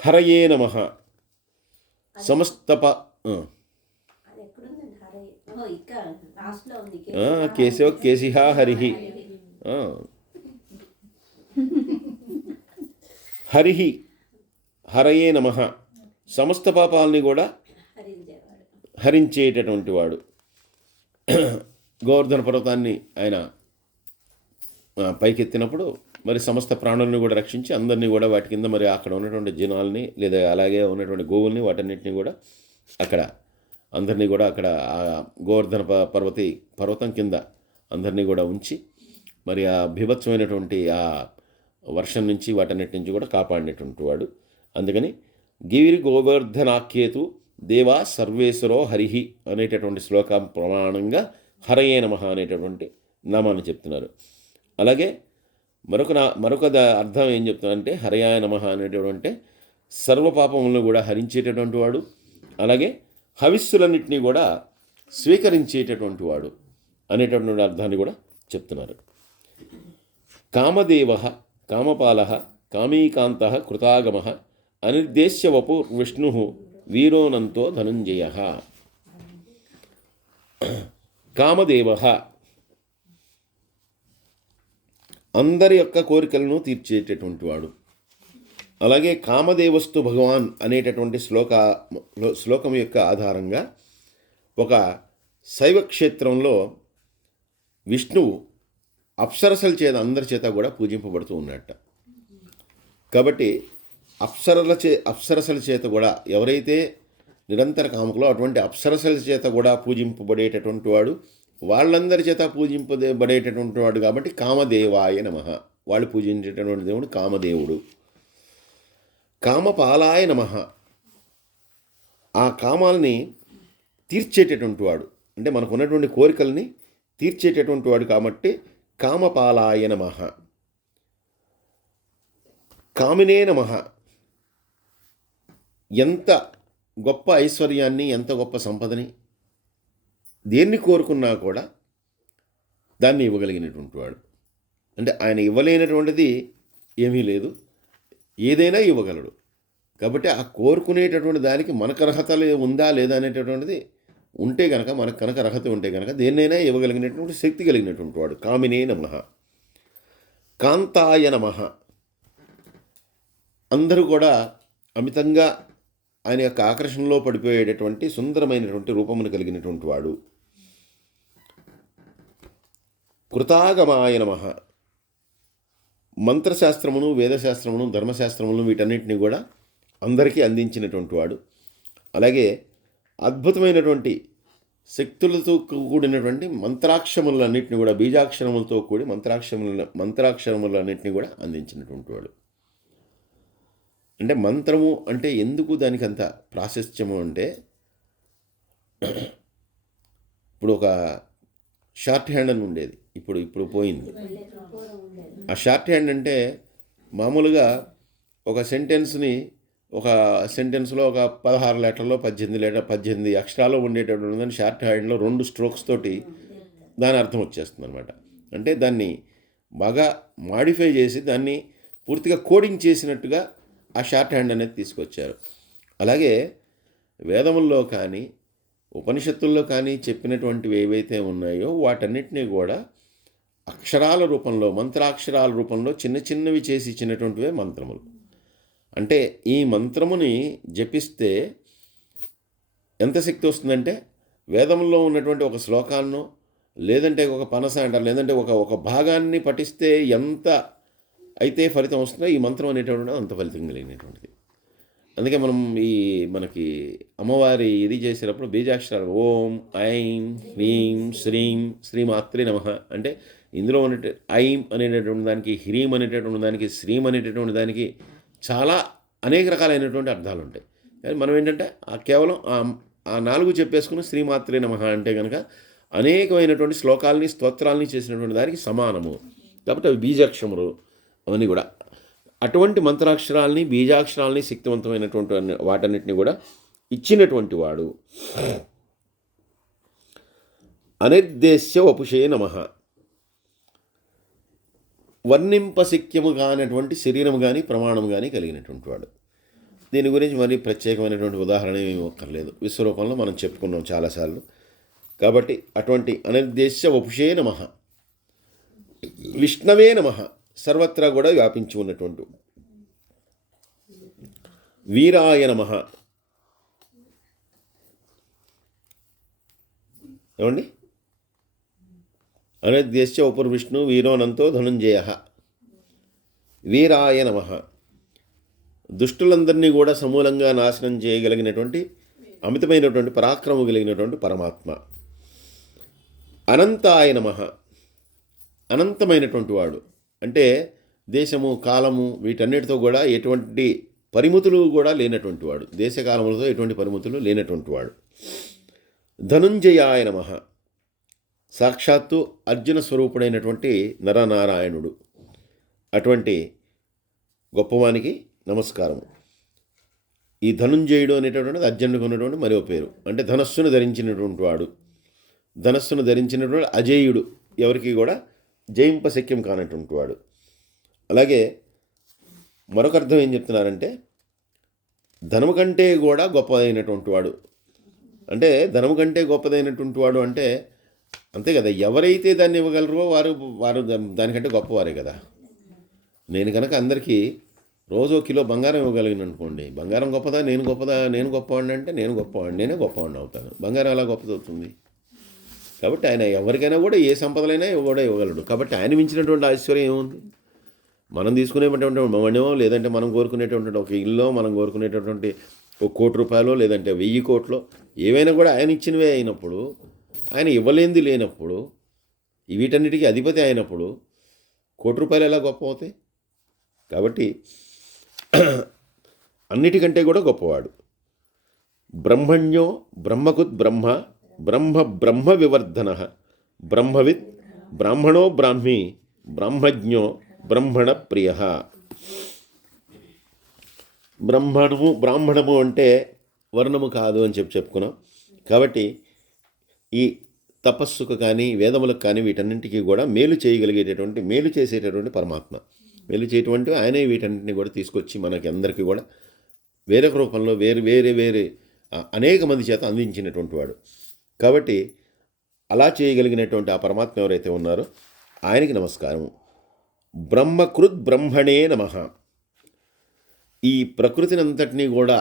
హరయే నమః. కేశవ కేశిహ హరిహి. హరిహి హరయే నమః. సమస్త పాపాలని కూడా హరించేటటువంటి వాడు. గోవర్ధన పర్వతాన్ని ఆయన పైకెత్తినప్పుడు మరి సమస్త ప్రాణులను కూడా రక్షించి అందరినీ కూడా వాటి కింద మరి అక్కడ ఉన్నటువంటి జనాల్ని లేదా అలాగే ఉన్నటువంటి గోవుల్ని వాటన్నిటిని కూడా అక్కడ అందరినీ కూడా అక్కడ ఆ గోవర్ధన పర్వతం కింద అందరినీ కూడా ఉంచి మరి ఆ బీభత్సమైనటువంటి ఆ వర్షం నుంచి వాటన్నిటి నుంచి కూడా కాపాడినటువంటి వాడు. అందుకని గిరి గోవర్ధనాఖ్యేతు దేవా సర్వేశ్వరో హరిహి అనేటటువంటి శ్లోకం ప్రమాణంగా హరయే నమః అనేటటువంటి నామాన్ని చెప్తున్నారు. అలాగే మరొక అర్థం ఏం చెప్తున్నారంటే హరయాయ నమః అనేటటువంటి సర్వపాపములను కూడా హరించేటటువంటి వాడు, అలాగే హవిస్సులన్నింటినీ కూడా స్వీకరించేటటువంటి వాడు అనేటటువంటి అర్థాన్ని కూడా చెప్తున్నారు. కామదేవ కామపాల కామీకాంత కృతాగమ అనిర్దేశ్య వపు విష్ణు వీరోనంతో ధనుంజయ. కామదేవ అందరి యొక్క కోరికలను తీర్చేటటువంటి వాడు. అలాగే కామదేవస్తు భగవాన్ అనేటటువంటి శ్లోకం యొక్క ఆధారంగా ఒక శైవ క్షేత్రంలో విష్ణువు అప్సరసల చేత అందరి చేత కూడా పూజింపబడుతూ ఉన్నట్ట. కాబట్టి అప్సరసల చేత కూడా ఎవరైతే నిరంతర కాముకులో అటువంటి అప్సరసల చేత కూడా పూజింపబడేటటువంటి వాడు, వాళ్ళందరి చేత పూజింపబడేటటువంటి వాడు. కాబట్టి కామదేవాయ నమః, వాళ్ళు పూజించేటటువంటి దేవుడు కామదేవుడు. కామపాలాయ నమః, ఆ కామాలని తీర్చేటటువంటి వాడు, అంటే మనకు ఉన్నటువంటి కోరికల్ని తీర్చేటటువంటి వాడు కాబట్టి కామపాలాయ నమః. కామినే నమః, ఎంత గొప్ప ఐశ్వర్యాన్ని ఎంత గొప్ప సంపదని దేన్ని కోరుకున్నా కూడా దాన్ని ఇవ్వగలిగినటువంటి వాడు. అంటే ఆయన ఇవ్వలేనటువంటిది ఏమీ లేదు, ఏదైనా ఇవ్వగలడు. కాబట్టి ఆ కోరుకునేటటువంటి దానికి మనకు అర్హత ఉందా లేదా అనేటటువంటిది ఉంటే కనుక, మనకు కనుక అర్హత ఉంటే కనుక దేన్నైనా ఇవ్వగలిగినటువంటి శక్తి కలిగినటువంటి వాడు. కామినే నమః. కాంతాయ నమః, అందరూ కూడా అమితంగా ఆయన యొక్క ఆకర్షణలో పడిపోయేటటువంటి సుందరమైనటువంటి రూపమును కలిగినటువంటి వాడు. కృతాగమాయ నమః, మంత్రశాస్త్రమును వేదశాస్త్రమును ధర్మశాస్త్రమును వీటన్నిటిని కూడా అందరికీ అందించినటువంటి వాడు. అలాగే అద్భుతమైనటువంటి శక్తులతో కూడినటువంటి మంత్రాక్షరములన్నింటినీ కూడా, బీజాక్షరములతో కూడి మంత్రాక్షరములన్నింటినీ కూడా అందించినటువంటి వాడు. అంటే మంత్రము అంటే ఎందుకు దానికి అంత ప్రాశస్త్యము అంటే, ఇప్పుడు ఒక షార్ట్ హ్యాండ్ అని ఉండేది, ఇప్పుడు పోయింది. ఆ షార్ట్ హ్యాండ్ అంటే మామూలుగా ఒక సెంటెన్స్లో ఒక 16 లెటర్లో 18 అక్షరాలు ఉండేటటువంటి షార్ట్ హ్యాండ్లో 2 స్ట్రోక్స్ తోటి దాని అర్థం వచ్చేస్తుంది అనమాట. అంటే దాన్ని బాగా మాడిఫై చేసి దాన్ని పూర్తిగా కోడింగ్ చేసినట్టుగా ఆ షార్ట్ హ్యాండ్ అనేది తీసుకొచ్చారు. అలాగే వేదముల్లో కానీ ఉపనిషత్తుల్లో కానీ చెప్పినటువంటివి ఏవైతే ఉన్నాయో వాటన్నిటినీ కూడా అక్షరాల రూపంలో, మంత్రాక్షరాల రూపంలో చిన్న చిన్నవి చేసి ఇచ్చినటువంటివే మంత్రములు. అంటే ఈ మంత్రముని జపిస్తే ఎంత శక్తి వస్తుందంటే, వేదంలో ఉన్నటువంటి ఒక శ్లోకాన్నో లేదంటే ఒక పనస అంటారు, లేదంటే ఒక భాగాన్ని పఠిస్తే ఎంత అయితే ఫలితం వస్తుందో ఈ మంత్రం అనేటువంటిది అంత ఫలితం కలిగినటువంటిది. అందుకే మనకి అమ్మవారి ఇది చేసేటప్పుడు బీజాక్షరాలు ఓం ఐం హ్రీం శ్రీం శ్రీమాత్రే నమః అంటే ఇందులో ఉన్నటువంటి ఐం అనేటటువంటి దానికి, హ్రీం అనేటటువంటి దానికి, శ్రీం అనేటటువంటి దానికి చాలా అనేక రకాలైనటువంటి అర్థాలు ఉంటాయి. కానీ మనం ఏంటంటే కేవలం ఆ 4 చెప్పేసుకుని శ్రీమాత్రే నమః అంటే కనుక అనేకమైనటువంటి శ్లోకాలని స్తోత్రాలని చేసినటువంటి దానికి సమానము. కాబట్టి అవి బీజాక్షరములు అవన్నీ కూడా. అటువంటి మంత్రాక్షరాలని, బీజాక్షరాలని, శక్తివంతమైనటువంటి వాటన్నిటిని కూడా ఇచ్చినటువంటి వాడు. అనిర్దేశ్య వపుషే నమః, వర్ణింపశక్యము కానటువంటి శరీరము కానీ ప్రమాణం కానీ కలిగినటువంటి వాడు. దీని గురించి మరి ప్రత్యేకమైనటువంటి ఉదాహరణ ఏమీ ఒక్కర్లేదు, విశ్వరూపంలో మనం చెప్పుకున్నాం చాలాసార్లు. కాబట్టి అటువంటి అనిర్దేశ్య వపుషే నమః, విష్ణవే నమః, సర్వత్రా కూడా వ్యాపించి ఉన్నటువంటి. వీరాయ నమః, ఏమండి, అనిర్దేశ్య ఉపర్విష్ణు వీరోనంతో ధనుంజయ. వీరాయ నమః, దుష్టులందరినీ కూడా సమూలంగా నాశనం చేయగలిగినటువంటి అమితమైనటువంటి పరాక్రమం కలిగినటువంటి పరమాత్మ. అనంతాయ నమః, అనంతమైనటువంటి వాడు అంటే దేశము కాలము వీటన్నిటితో కూడా ఎటువంటి పరిమితులు కూడా లేనటువంటి వాడు, దేశకాలములతో ఎటువంటి పరిమితులు లేనటువంటి వాడు. ధనుంజయాయ నమః, సాక్షాత్తు అర్జున స్వరూపుడైనటువంటి నరనారాయణుడు. అటువంటి గొప్పవానికి నమస్కారము. ఈ ధనుంజయుడు అనేటటువంటిది అర్జునుడికి ఉన్నటువంటి మరో పేరు. అంటే ధనస్సును ధరించినటువంటి వాడు, ధనస్సును ధరించినటువంటి అజేయుడు, ఎవరికి కూడా జయింపశక్యం కానటువంటి వాడు. అలాగే మరొక అర్థం ఏం చెప్తున్నారంటే ధనము కంటే కూడా గొప్పదైనటువంటి వాడు. అంటే ధనము కంటే గొప్పదైనటువంటి వాడు అంటే అంతే కదా, ఎవరైతే దాన్ని ఇవ్వగలరో వారు వారు దానికంటే గొప్పవారే కదా. నేను కనుక అందరికీ రోజు కిలో బంగారం ఇవ్వగలిగిన అనుకోండి, బంగారం గొప్పదా నేను గొప్పదా, నేను గొప్పవాడిని అంటే నేను గొప్పవాడిని, నేనే గొప్పవాడిని అవుతాను. బంగారం ఎలా గొప్పదవుతుంది? కాబట్టి ఆయన ఎవరికైనా కూడా ఏ సంపదలైనా కూడా ఇవ్వగలడు. కాబట్టి ఆయన మించినటువంటి ఐశ్వర్యం ఏముంది? మనం తీసుకునేటటువంటి మణిమో, లేదంటే మనం కోరుకునేటటువంటి ఒక ఇల్లు, మనం కోరుకునేటటువంటి ఒక ₹1,00,00,000 లేదంటే 1000 కోట్లు ఏవైనా కూడా ఆయన ఇచ్చినవే అయినప్పుడు, ఆయన ఇవ్వలేనిది లేనప్పుడు, వీటన్నిటికీ అధిపతి అయినప్పుడు ₹1,00,00,000 ఎలా గొప్ప అవుతాయి? కాబట్టి అన్నిటికంటే కూడా గొప్పవాడు. బ్రహ్మణ్యో బ్రహ్మకుత్ బ్రహ్మ, బ్రహ్మ బ్రహ్మ వివర్ధన, బ్రహ్మవిత్ బ్రాహ్మణో బ్రాహ్మీ, బ్రహ్మజ్ఞో బ్రహ్మణ ప్రియ. బ్రాహ్మణము అంటే వర్ణము కాదు అని చెప్పుకున్నాం. కాబట్టి ఈ తపస్సుకు కానీ వేదములకు కానీ వీటన్నింటికీ కూడా మేలు చేయగలిగేటటువంటి, మేలు చేసేటటువంటి పరమాత్మ, మేలు చేయటువంటి ఆయనే వీటన్నింటినీ కూడా తీసుకొచ్చి మనకి అందరికీ కూడా వేరొక రూపంలో వేరే అనేక మంది చేత అందించినటువంటి వాడు. కాబట్టి అలా చేయగలిగినటువంటి ఆ పరమాత్మ ఎవరైతే ఉన్నారో ఆయనకి నమస్కారం. బ్రహ్మకృద్ బ్రహ్మణే నమః, ఈ ప్రకృతిని అంతటినీ కూడా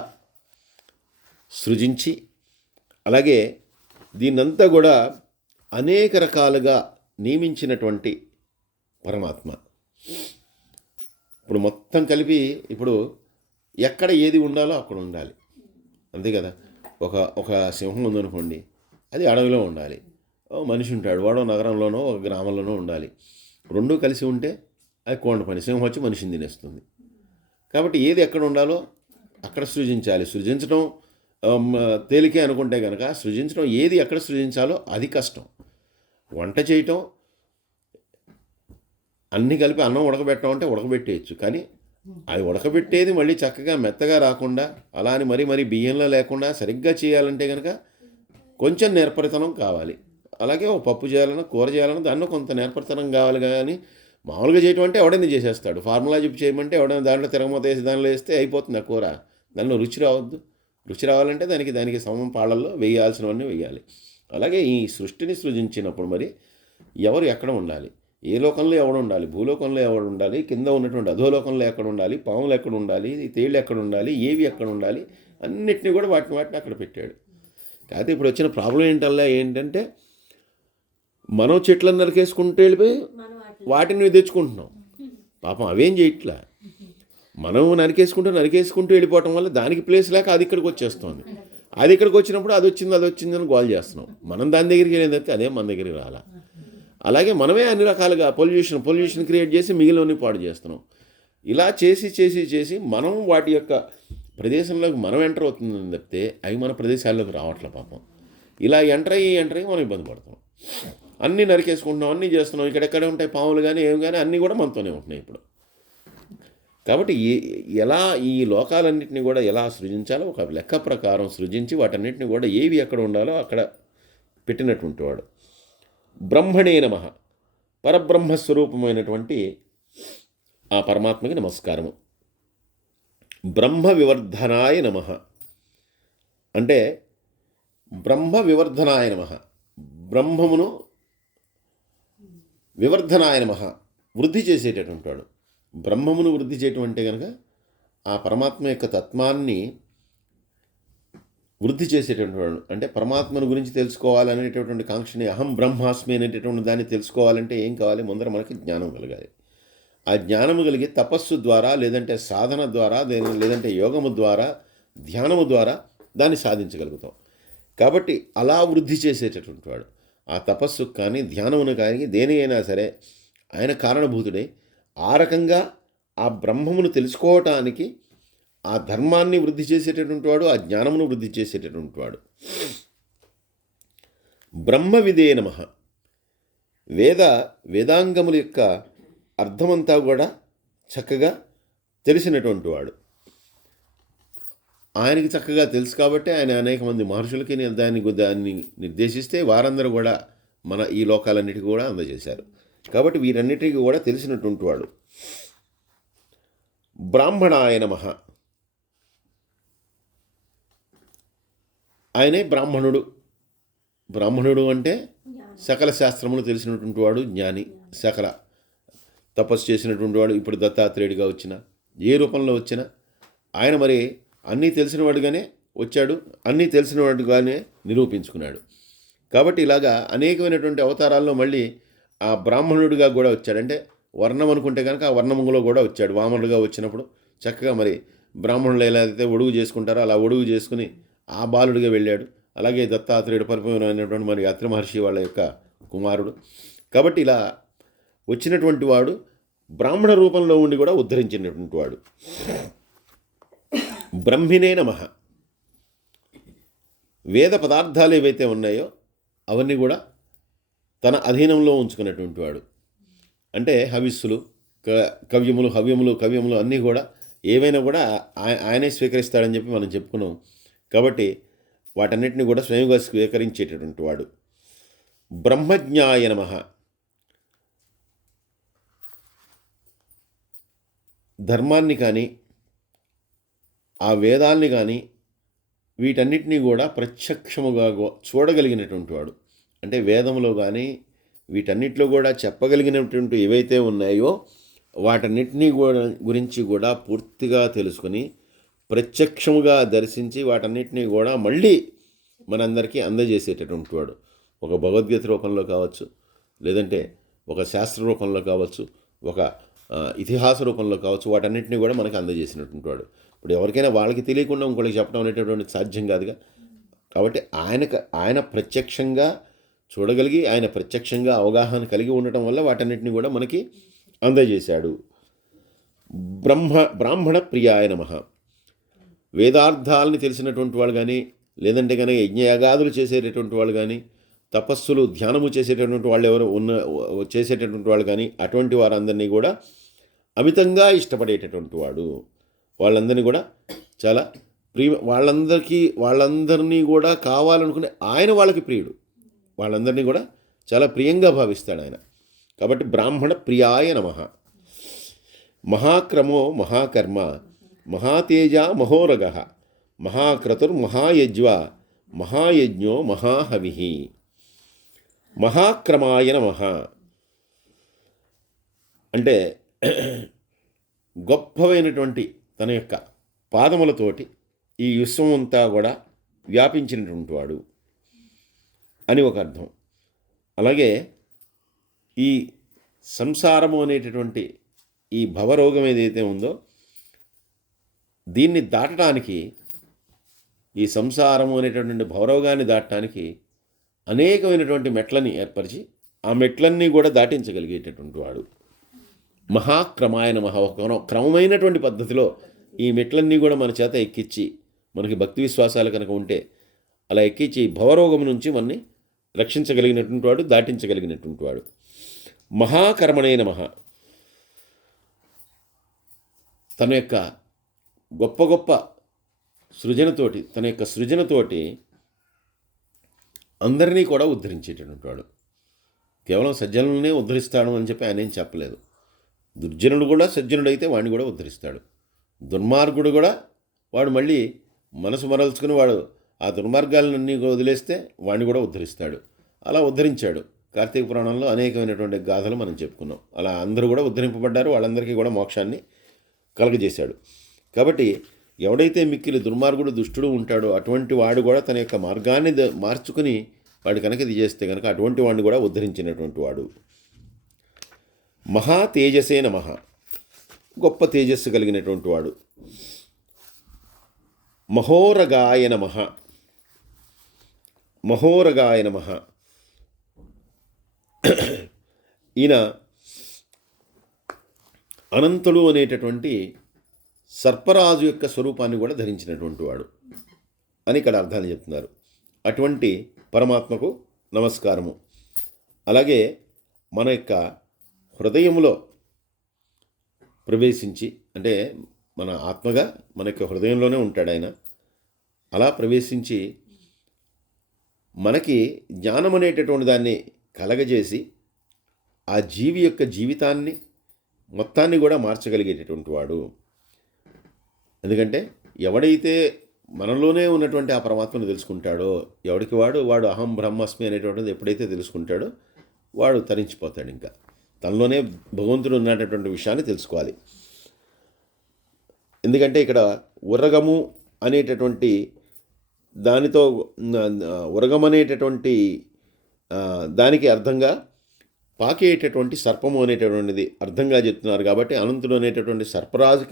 సృజించి అలాగే దీన్నంతా కూడా అనేక రకాలుగా నియమించినటువంటి పరమాత్మ. ఇప్పుడు మొత్తం కలిపి ఇప్పుడు ఎక్కడ ఏది ఉండాలో అక్కడ ఉండాలి, అంతే కదా. ఒక సింహం ఉందనుకోండి, అది అడవిలో ఉండాలి. మనిషి ఉంటాడు, వాడో నగరంలోనో ఒక గ్రామంలోనో ఉండాలి. రెండూ కలిసి ఉంటే అది కోండ పని, సింహం వచ్చి మనిషిని తినేస్తుంది. కాబట్టి ఏది ఎక్కడ ఉండాలో అక్కడ సృజించాలి. సృజించడం తేలికే అనుకుంటే కనుక సృజించడం ఏది ఎక్కడ సృజించాలో అది కష్టం. వంట చేయటం అన్నీ కలిపి అన్నం ఉడకబెట్టడం అంటే ఉడకబెట్టేయచ్చు, కానీ అది ఉడకబెట్టేది మళ్ళీ చక్కగా మెత్తగా రాకుండా అలా అని మరీ బియ్యంలో లేకుండా సరిగ్గా చేయాలంటే కనుక కొంచెం నేర్పరితనం కావాలి. అలాగే ఒక పప్పు చేయాలన్నా కూర చేయాలన్నా దానిలో కొంత నేర్పరితనం కావాలి. కానీ మామూలుగా చేయటం అంటే ఎవడైనా చేసేస్తాడు. ఫార్ములా చెప్పి చేయమంటే ఎవడైనా దాంట్లో తిరగమూత వేసి దానిలో వేస్తే అయిపోతుంది ఆ కూర. దానిలో రుచి రావద్దు. రుచి రావాలంటే దానికి సమం పాళ్ళల్లో వేయాల్సినవన్నీ వేయాలి. అలాగే ఈ సృష్టిని సృజించినప్పుడు మరి ఎవరు ఎక్కడ ఉండాలి, ఏ లోకంలో ఎవడు ఉండాలి, భూలోకంలో ఎవడు ఉండాలి, కింద ఉన్నటువంటి అధోలోకంలో ఎక్కడ ఉండాలి, పాములు ఎక్కడ ఉండాలి, తేళ్ళు ఎక్కడ ఉండాలి, ఏవి ఎక్కడ ఉండాలి, అన్నిటినీ కూడా వాటిని అక్కడ పెట్టాడు. కాకపోతే ఇప్పుడు వచ్చిన ప్రాబ్లం ఏంటంటే మనం చెట్లను నరికేసుకుంటూ వెళ్ళిపోయి వాటిని తెచ్చుకుంటున్నాం. పాపం అవేం చేయట్లా. మనం నరికేసుకుంటూ వెళ్ళిపోవటం వల్ల దానికి ప్లేస్ లేక అది ఇక్కడికి వచ్చేస్తుంది. అది ఇక్కడికి వచ్చినప్పుడు అది వచ్చిందని గోల్ చేస్తున్నాం. మనం దాని దగ్గరికి వెళ్ళేదంటే అదే మన దగ్గరికి రాలా. అలాగే మనమే అన్ని రకాలుగా పొల్యూషన్ క్రియేట్ చేసి మిగిలినవన్నీ పాడు చేస్తున్నాం. ఇలా చేసి మనం వాటి యొక్క ప్రదేశంలోకి మనం ఎంటర్ అవుతుందని చెప్తే అవి మన ప్రదేశాల్లోకి రావట్లే పాపం. ఇలా ఎంటర్ అయ్యి మనం ఇబ్బంది పడుతున్నాం. అన్నీ నరికేసుకుంటున్నాం, అన్నీ చేస్తున్నాం. ఇక్కడెక్కడే ఉంటాయి పాములు కానీ ఏమి కానీ అన్నీ కూడా మనతోనే ఉంటున్నాయి ఇప్పుడు. కాబట్టి ఎలా ఈ లోకాలన్నింటినీ కూడా ఎలా సృజించాలో ఒక లెక్క ప్రకారం సృజించి వాటన్నిటిని కూడా ఏవి ఎక్కడ ఉండాలో అక్కడ పెట్టినటువంటి వాడు. బ్రహ్మణే నమః, పరబ్రహ్మస్వరూపమైనటువంటి ఆ పరమాత్మకి నమస్కారము. బ్రహ్మ వివర్ధనాయ నమః అంటే బ్రహ్మ వివర్ధనాయ నమః, బ్రహ్మమును వివర్ధనాయ నమః వృద్ధి చేసేటటువంటి వాడు. బ్రహ్మమును వృద్ధి చేయటం అంటే కనుక ఆ పరమాత్మ యొక్క తత్వాన్ని వృద్ధి చేసేటటువంటి వాడు. అంటే పరమాత్మను గురించి తెలుసుకోవాలనేటటువంటి కాంక్షని, అహం బ్రహ్మాస్మి అనేటటువంటి దాన్ని తెలుసుకోవాలంటే ఏం కావాలి? ముందర మనకి జ్ఞానం కలగాలి. ఆ జ్ఞానము కలిగి తపస్సు ద్వారా, లేదంటే సాధన ద్వారా, లేదంటే యోగము ద్వారా, ధ్యానము ద్వారా దాన్ని సాధించగలుగుతాం. కాబట్టి అలా వృద్ధి చేసేటటువంటి వాడు ఆ తపస్సుకు కానీ ధ్యానమును కానీ దేని అయినా సరే ఆయన కారణభూతుడై ఆ రకంగా ఆ బ్రహ్మమును తెలుసుకోవటానికి ఆ ధర్మాన్ని వృద్ధి చేసేటటువంటి వాడు, ఆ జ్ఞానమును వృద్ధి చేసేటటువంటి వాడు. బ్రహ్మ విదే నమః. వేదాంగముల యొక్క అర్థమంతా కూడా చక్కగా తెలిసినటువంటి వాడు. ఆయనకి చక్కగా తెలుసు కాబట్టి ఆయన అనేక మంది మహర్షులకి దాన్ని నిర్దేశిస్తే వారందరూ కూడా మన ఈ లోకాలన్నిటికీ కూడా అందజేశారు. కాబట్టి వీరన్నిటికీ కూడా తెలిసినటువంటి వాడు. బ్రాహ్మణాయ నమః. ఆయనే బ్రాహ్మణుడు. బ్రాహ్మణుడు అంటే సకల శాస్త్రములు తెలిసినటువంటి వాడు, జ్ఞాని, సకల తపస్సు చేసినటువంటి వాడు. ఇప్పుడు దత్తాత్రేయుడిగా వచ్చిన ఏ రూపంలో వచ్చినా ఆయన మరి అన్నీ తెలిసినవాడుగానే వచ్చాడు, అన్నీ తెలిసినవాడుగానే నిరూపించుకున్నాడు. కాబట్టి ఇలాగా అనేకమైనటువంటి అవతారాల్లో మళ్ళీ ఆ బ్రాహ్మణుడిగా కూడా వచ్చాడు. అంటే వర్ణం అనుకుంటే కనుక ఆ వర్ణములో కూడా వచ్చాడు. వామనుడిగా వచ్చినప్పుడు చక్కగా మరి బ్రాహ్మణులు ఎలా అయితే ఒడుగు చేసుకుంటారో అలా ఒడుగు చేసుకుని ఆ బాలుడిగా వెళ్ళాడు. అలాగే దత్తాత్రేయుడు పరిపూర్ణమైనటువంటి మరి అత్రి మహర్షి వాళ్ళ యొక్క కుమారుడు. కాబట్టి ఇలా వచ్చినటువంటి వాడు బ్రాహ్మణ రూపంలో ఉండి కూడా ఉద్ధరించినటువంటి వాడు. బ్రహ్మినే నమః. వేద పదార్థాలు ఏవైతే ఉన్నాయో అవన్నీ కూడా తన అధీనంలో ఉంచుకున్నటువంటి వాడు. అంటే హవిస్సులు, కవ్యములు అన్నీ కూడా ఏవైనా కూడా ఆయనే స్వీకరిస్తాడని చెప్పి మనం చెప్పుకున్నాం. కాబట్టి వాటన్నిటిని కూడా స్వయంగా స్వీకరించేటటువంటి వాడు. బ్రహ్మజ్ఞాయ నమః. ధర్మాన్ని కానీ ఆ వేదాల్ని కానీ వీటన్నిటినీ కూడా ప్రత్యక్షముగా చూడగలిగినటువంటి వాడు. అంటే వేదంలో కానీ వీటన్నిటిలో కూడా చెప్పగలిగినటువంటి ఏవైతే ఉన్నాయో వాటన్నిటినీ కూడా గురించి కూడా పూర్తిగా తెలుసుకుని ప్రత్యక్షముగా దర్శించి వాటన్నిటినీ కూడా మళ్ళీ మనందరికీ అందజేసేటటువంటి వాడు. ఒక భగవద్గీత రూపంలో కావచ్చు, లేదంటే ఒక శాస్త్ర రూపంలో కావచ్చు, ఒక ఇతిహాస రూపంలో కావచ్చు, వాటన్నిటినీ కూడా మనకు అందజేసినటువంటి వాడు. ఇప్పుడు ఎవరికైనా వాళ్ళకి తెలియకుండా ఇంకోటికి చెప్పడం అనేటటువంటి సాధ్యం కాదుగా. కాబట్టి ఆయన ప్రత్యక్షంగా చూడగలిగి ఆయన ప్రత్యక్షంగా అవగాహన కలిగి ఉండటం వల్ల వాటన్నిటిని కూడా మనకి అందజేశాడు. బ్రాహ్మణ ప్రియాయ నమః. వేదార్థాలని తెలిసినటువంటి వాళ్ళు కానీ, లేదంటే కనుక యజ్ఞయాగాదులు చేసేటటువంటి వాళ్ళు కానీ, తపస్సులు ధ్యానము చేసేటటువంటి వాళ్ళు ఎవరు చేసేటటువంటి వాళ్ళు కానీ, అటువంటి వారందరినీ కూడా అమితంగా ఇష్టపడేటటువంటి వాడు. వాళ్ళందరినీ కూడా చాలా వాళ్ళందరినీ కూడా కావాలనుకునే ఆయన వాళ్ళకి ప్రియుడు. వాళ్ళందరినీ కూడా చాలా ప్రియంగా భావిస్తాడు ఆయన. కాబట్టి బ్రాహ్మణ ప్రియాయ నమః. మహాక్రమో మహాకర్మ మహాతేజ మహోరగ మహాయజ్ఞో మహాహవి. మహాక్రమాయ నమః. అంటే గొప్పవైనటువంటి తన యొక్క పాదములతోటి ఈ విశ్వం అంతా కూడా వ్యాపించినటువంటి వాడు అని ఒక అర్థం. అలాగే ఈ సంసారము అనేటటువంటి ఈ భవరోగం ఏదైతే ఉందో దీన్ని దాటడానికి, ఈ సంసారము అనేటటువంటి భవరోగాన్ని దాటడానికి అనేకమైనటువంటి మెట్లని ఏర్పరిచి ఆ మెట్లన్నీ కూడా దాటించగలిగేటటువంటి వాడు. మహాక్రమాయ నమః. ఒక క్రమమైనటువంటి పద్ధతిలో ఈ మెట్లన్నీ కూడా మన చేత ఎక్కించి, మనకి భక్తి విశ్వాసాలు కనుక ఉంటే అలా ఎక్కించి భవరోగం నుంచి మనని రక్షించగలిగినటువంటి వాడు, దాటించగలిగినటువంటి వాడు. మహాకర్మణే నమః. తన యొక్క గొప్ప సృజనతోటి, తన యొక్క సృజనతోటి అందరినీ కూడా ఉద్ధరించేటటువంటి వాడు. కేవలం సజ్జనులనే ఉద్ధరిస్తాడు అని చెప్పి ఆయన ఏం చెప్పలేదు. దుర్జనుడు కూడా సజ్జనుడైతే వాడిని కూడా ఉద్ధరిస్తాడు. దుర్మార్గుడు కూడా వాడు మళ్ళీ మనసు మరల్చుకుని వాడు ఆ దుర్మార్గాలన్నీ వదిలేస్తే వాడిని కూడా ఉద్ధరిస్తాడు. అలా ఉద్ధరించాడు. కార్తీక పురాణంలో అనేకమైనటువంటి గాథలు మనం చెప్పుకున్నాం. అలా అందరూ కూడా ఉద్ధరింపబడ్డారు. వాళ్ళందరికీ కూడా మోక్షాన్ని కలుగజేశాడు. కాబట్టి ఎవడైతే మిక్కిలి దుర్మార్గుడు దుష్టుడు ఉంటాడో అటువంటి వాడు కూడా తన యొక్క మార్గాన్ని మార్చుకుని వాడు కనుక ఇది చేస్తే కనుక అటువంటి వాడిని కూడా ఉద్ధరించినటువంటి వాడు. మహా తేజసే నమః. గొప్ప తేజస్సు కలిగినటువంటి వాడు. మహోరగాయ నమః. మహోరగాయ నమః. ఈయన అనంతుడు అనేటటువంటి సర్పరాజు యొక్క స్వరూపాన్ని కూడా ధరించినటువంటి వాడు అని ఇక్కడ అర్థాలు చెప్తున్నారు. అటువంటి పరమాత్మకు నమస్కారము. అలాగే మన యొక్క హృదయంలో ప్రవేశించి, అంటే మన ఆత్మగా మన యొక్క హృదయంలోనే ఉంటాడు ఆయన. అలా ప్రవేశించి మనకి జ్ఞానం అనేటటువంటి దాన్ని కలగజేసి ఆ జీవి యొక్క జీవితాన్ని మొత్తాన్ని కూడా మార్చగలిగేటటువంటి వాడు. ఎందుకంటే ఎవడైతే మనలోనే ఉన్నటువంటి ఆ పరమాత్మను తెలుసుకుంటాడో, ఎవడికి వాడు అహం బ్రహ్మస్మి అనేటువంటిది ఎప్పుడైతే తెలుసుకుంటాడో వాడు తరించిపోతాడు. ఇంకా తనలోనే భగవంతుడు ఉన్నటువంటి విషయాన్ని తెలుసుకోవాలి. ఎందుకంటే ఇక్కడ ఉరగము అనేటటువంటి దానితో ఉరగం అనేటటువంటి దానికి అర్థంగా పాకేటటువంటి సర్పము అనేటటువంటిది అర్థంగా చెప్తున్నారు. కాబట్టి అనంతుడు అనేటటువంటి సర్పరాజు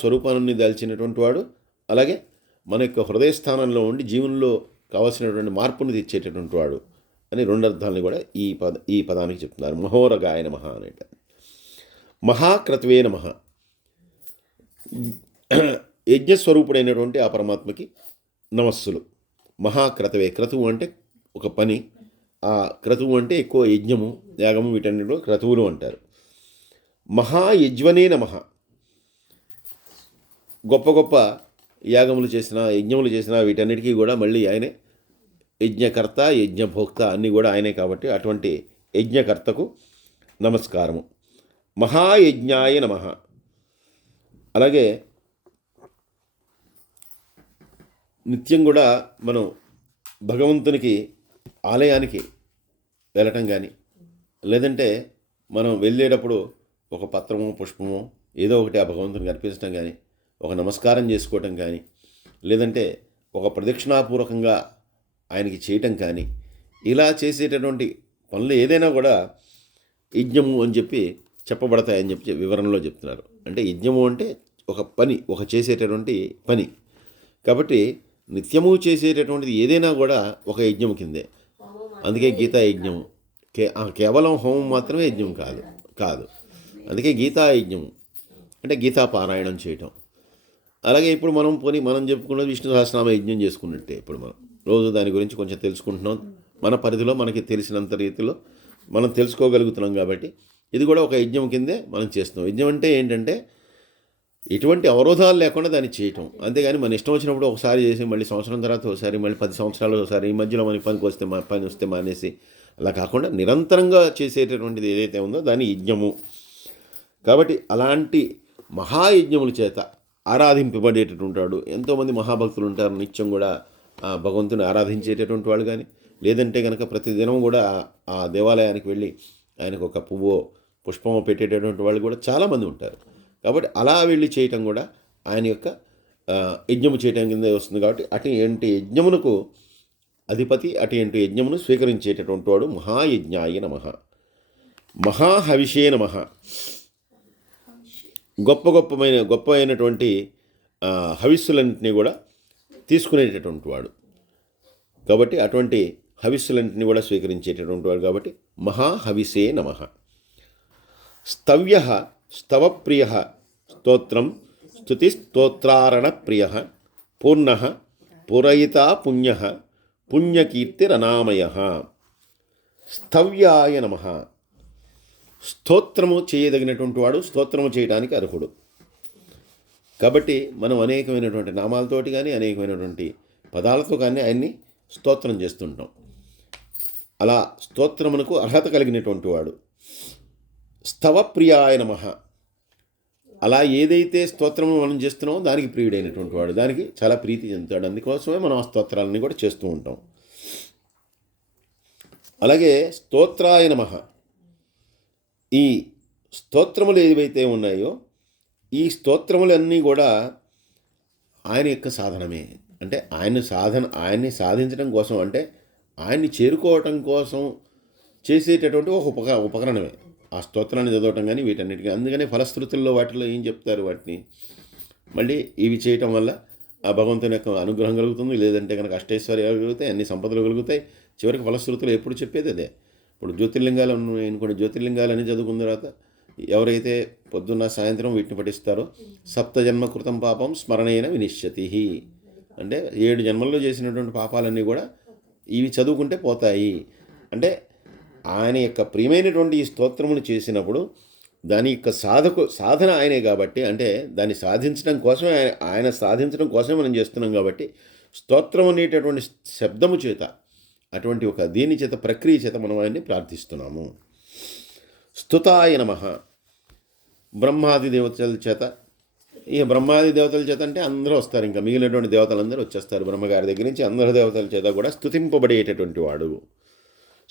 స్వరూపాన్ని దాల్చినటువంటి వాడు. అలాగే మన యొక్క హృదయస్థానంలో ఉండి జీవనంలో కావాల్సినటువంటి మార్పును తెచ్చేటటువంటి వాడు అని రెండు అర్థాలను కూడా ఈ పదానికి చెప్తున్నారు. మహోరగాయ నమః అనేట. మహాక్రతువే నమః. యజ్ఞస్వరూపుడైనటువంటి ఆ పరమాత్మకి నమస్సులు. మహాక్రతువే. క్రతువు అంటే ఒక పని. ఆ క్రతువు అంటే ఎక్కువ యజ్ఞము, యాగము, వీటన్నిటిలో క్రతువులు అంటారు. మహాయజ్వనే నమః. గొప్ప గొప్ప యాగములు చేసిన, యజ్ఞములు చేసిన వీటన్నిటికీ కూడా మళ్ళీ ఆయనే యజ్ఞకర్త, యజ్ఞభోక్త అన్నీ కూడా ఆయనే. కాబట్టి అటువంటి యజ్ఞకర్తకు నమస్కారము. మహాయజ్ఞాయ నమః. అలాగే నిత్యం కూడా మనం భగవంతునికి ఆలయానికి వెళ్ళటం కానీ, లేదంటే మనం వెళ్ళేటప్పుడు ఒక పత్రమో పుష్పమో ఏదో ఒకటి ఆ భగవంతునికి అర్పించడం కానీ, ఒక నమస్కారం చేసుకోవటం కానీ, లేదంటే ఒక ప్రదక్షిణాపూర్వకంగా ఆయనకి చేయటం కానీ, ఇలా చేసేటటువంటి పనులు ఏదైనా కూడా యజ్ఞము అని చెప్పి చెప్పబడతాయని చెప్పి వివరణలో చెప్తున్నారు. అంటే యజ్ఞము అంటే ఒక పని, ఒక చేసేటటువంటి పని. కాబట్టి నిత్యము చేసేటటువంటిది ఏదైనా కూడా ఒక యజ్ఞము కిందే. అందుకే గీతా యజ్ఞము కేవలం హోమం మాత్రమే యజ్ఞం కాదు. అందుకే గీతా యజ్ఞము అంటే గీతా పారాయణం చేయటం. అలాగే ఇప్పుడు మనం చెప్పుకున్న విష్ణు సహస్రనామ యజ్ఞం చేసుకున్నట్టే. ఇప్పుడు మనం రోజు దాని గురించి కొంచెం తెలుసుకుంటున్నాం. మన పరిధిలో మనకి తెలిసినంత రీతిలో మనం తెలుసుకోగలుగుతున్నాం. కాబట్టి ఇది కూడా ఒక యజ్ఞం కిందే మనం చేస్తున్నాం. యజ్ఞం అంటే ఏంటంటే ఎటువంటి అవరోధాలు లేకుండా దాన్ని చేయటం. అంతేగాని మన ఇష్టం వచ్చినప్పుడు ఒకసారి చేసి మళ్ళీ సంవత్సరం తర్వాత ఒకసారి, మళ్ళీ 10 సంవత్సరాలు ఒకసారి, ఈ మధ్యలో మనకి పని వస్తే మానేసి, అలా కాకుండా నిరంతరంగా చేసేటటువంటిది ఏదైతే ఉందో దాన్ని యజ్ఞము. కాబట్టి అలాంటి మహాయజ్ఞముల చేత ఆరాధింపబడేటటువంటి వాడు. ఎంతోమంది మహాభక్తులు ఉంటారు, నిత్యం కూడా భగవంతుని ఆరాధించేటటువంటి వాళ్ళు. కానీ లేదంటే కనుక ప్రతిదినం కూడా ఆ దేవాలయానికి వెళ్ళి ఆయనకు ఒక పువ్వో పుష్పమో పెట్టేటటువంటి వాళ్ళు కూడా చాలామంది ఉంటారు. కాబట్టి అలా వెళ్ళి చేయటం కూడా ఆయన యొక్క యజ్ఞము చేయటం కింద వస్తుంది. కాబట్టి అటువంటి యజ్ఞమునకు అధిపతి, అటువంటి యజ్ఞమును స్వీకరించేటటువంటి వాడు మహాయజ్ఞాయ నమః. మహాహవిషే నమః. గొప్ప అయినటువంటి హవిస్సులన్నింటినీ కూడా తీసుకునేటటువంటి వాడు. కాబట్టి అటువంటి హవిస్సులన్నింటినీ కూడా స్వీకరించేటటువంటి వాడు. కాబట్టి మహాహవిషే నమః. స్తవ్య స్తవప్రియ స్తోత్రం స్తుతిస్తోత్రారణ ప్రియ పూర్ణ పురయితా పుణ్య పుణ్యకీర్తిరనామయ. స్తవ్యాయ నమః. స్తోత్రము చేయదగినటువంటి వాడు, స్తోత్రము చేయడానికి అర్హుడు. కాబట్టి మనం అనేకమైనటువంటి నామాలతోటి కానీ, అనేకమైనటువంటి పదాలతో కానీ ఆయన్ని స్తోత్రం చేస్తుంటాం. అలా స్తోత్రమునకు అర్హత కలిగినటువంటి వాడు. స్తవప్రియాయ నమః. అలా ఏదైతే స్తోత్రము మనం చేస్తున్నామో దానికి ప్రియుడైనటువంటి వాడు, దానికి చాలా ప్రీతి చెందుతాడు. అందుకోసమే మనం ఆ స్తోత్రాలని కూడా చేస్తూ ఉంటాం. అలాగే స్తోత్రాయ నమః. ఈ స్తోత్రములు ఏవైతే ఉన్నాయో ఈ స్తోత్రములన్నీ కూడా ఆయన యొక్క సాధనమే. అంటే ఆయన్ని సాధించడం కోసం, అంటే ఆయన్ని చేరుకోవటం కోసం చేసేటటువంటి ఒక ఉపకరణమే ఆ స్తోత్రాన్ని చదవటం కానీ వీటన్నిటికీ. అందుకనే ఫలశ్రుతుల్లో వాటిలో ఏం చెప్తారు, వాటిని మళ్ళీ ఇవి చేయటం వల్ల ఆ భగవంతుని యొక్క అనుగ్రహం కలుగుతుంది, లేదంటే కనుక అష్టైశ్వర్యాలు కలుగుతాయి, అన్ని సంపదలు కలుగుతాయి. చివరికి ఫలశ్రుతులు ఎప్పుడు చెప్పేది అదే. ఇప్పుడు జ్యోతిర్లింగాలు ఉన్నాయి అనుకోండి, జ్యోతిర్లింగాలని చదువుకున్న తర్వాత ఎవరైతే పొద్దున్న సాయంత్రం వీటిని పఠిస్తారో సప్తజన్మ కృతం పాపం స్మరణైన వినిశ్యతి, అంటే 7 జన్మల్లో చేసినటువంటి పాపాలన్నీ కూడా ఇవి చదువుకుంటే పోతాయి. అంటే ఆయన యొక్క ప్రియమైనటువంటి ఈ స్తోత్రమును చేసినప్పుడు దాని యొక్క సాధన ఆయనే కాబట్టి, అంటే దాన్ని సాధించడం కోసమే ఆయన సాధించడం కోసమే మనం చేస్తున్నాం కాబట్టి స్తోత్రం అనేటటువంటి శబ్దము చేత, అటువంటి ఒక దీని చేత, ప్రక్రియ చేత మనం ఆయన్ని ప్రార్థిస్తున్నాము. స్తుతాయ నమః. బ్రహ్మాది దేవతల చేత, ఇక బ్రహ్మాది దేవతల చేత అంటే అందరూ వస్తారు, ఇంకా మిగిలినటువంటి దేవతలందరూ వచ్చేస్తారు. బ్రహ్మగారి దగ్గర నుంచి అందరు దేవతల చేత కూడా స్తుతింపబడేటటువంటి వాడు.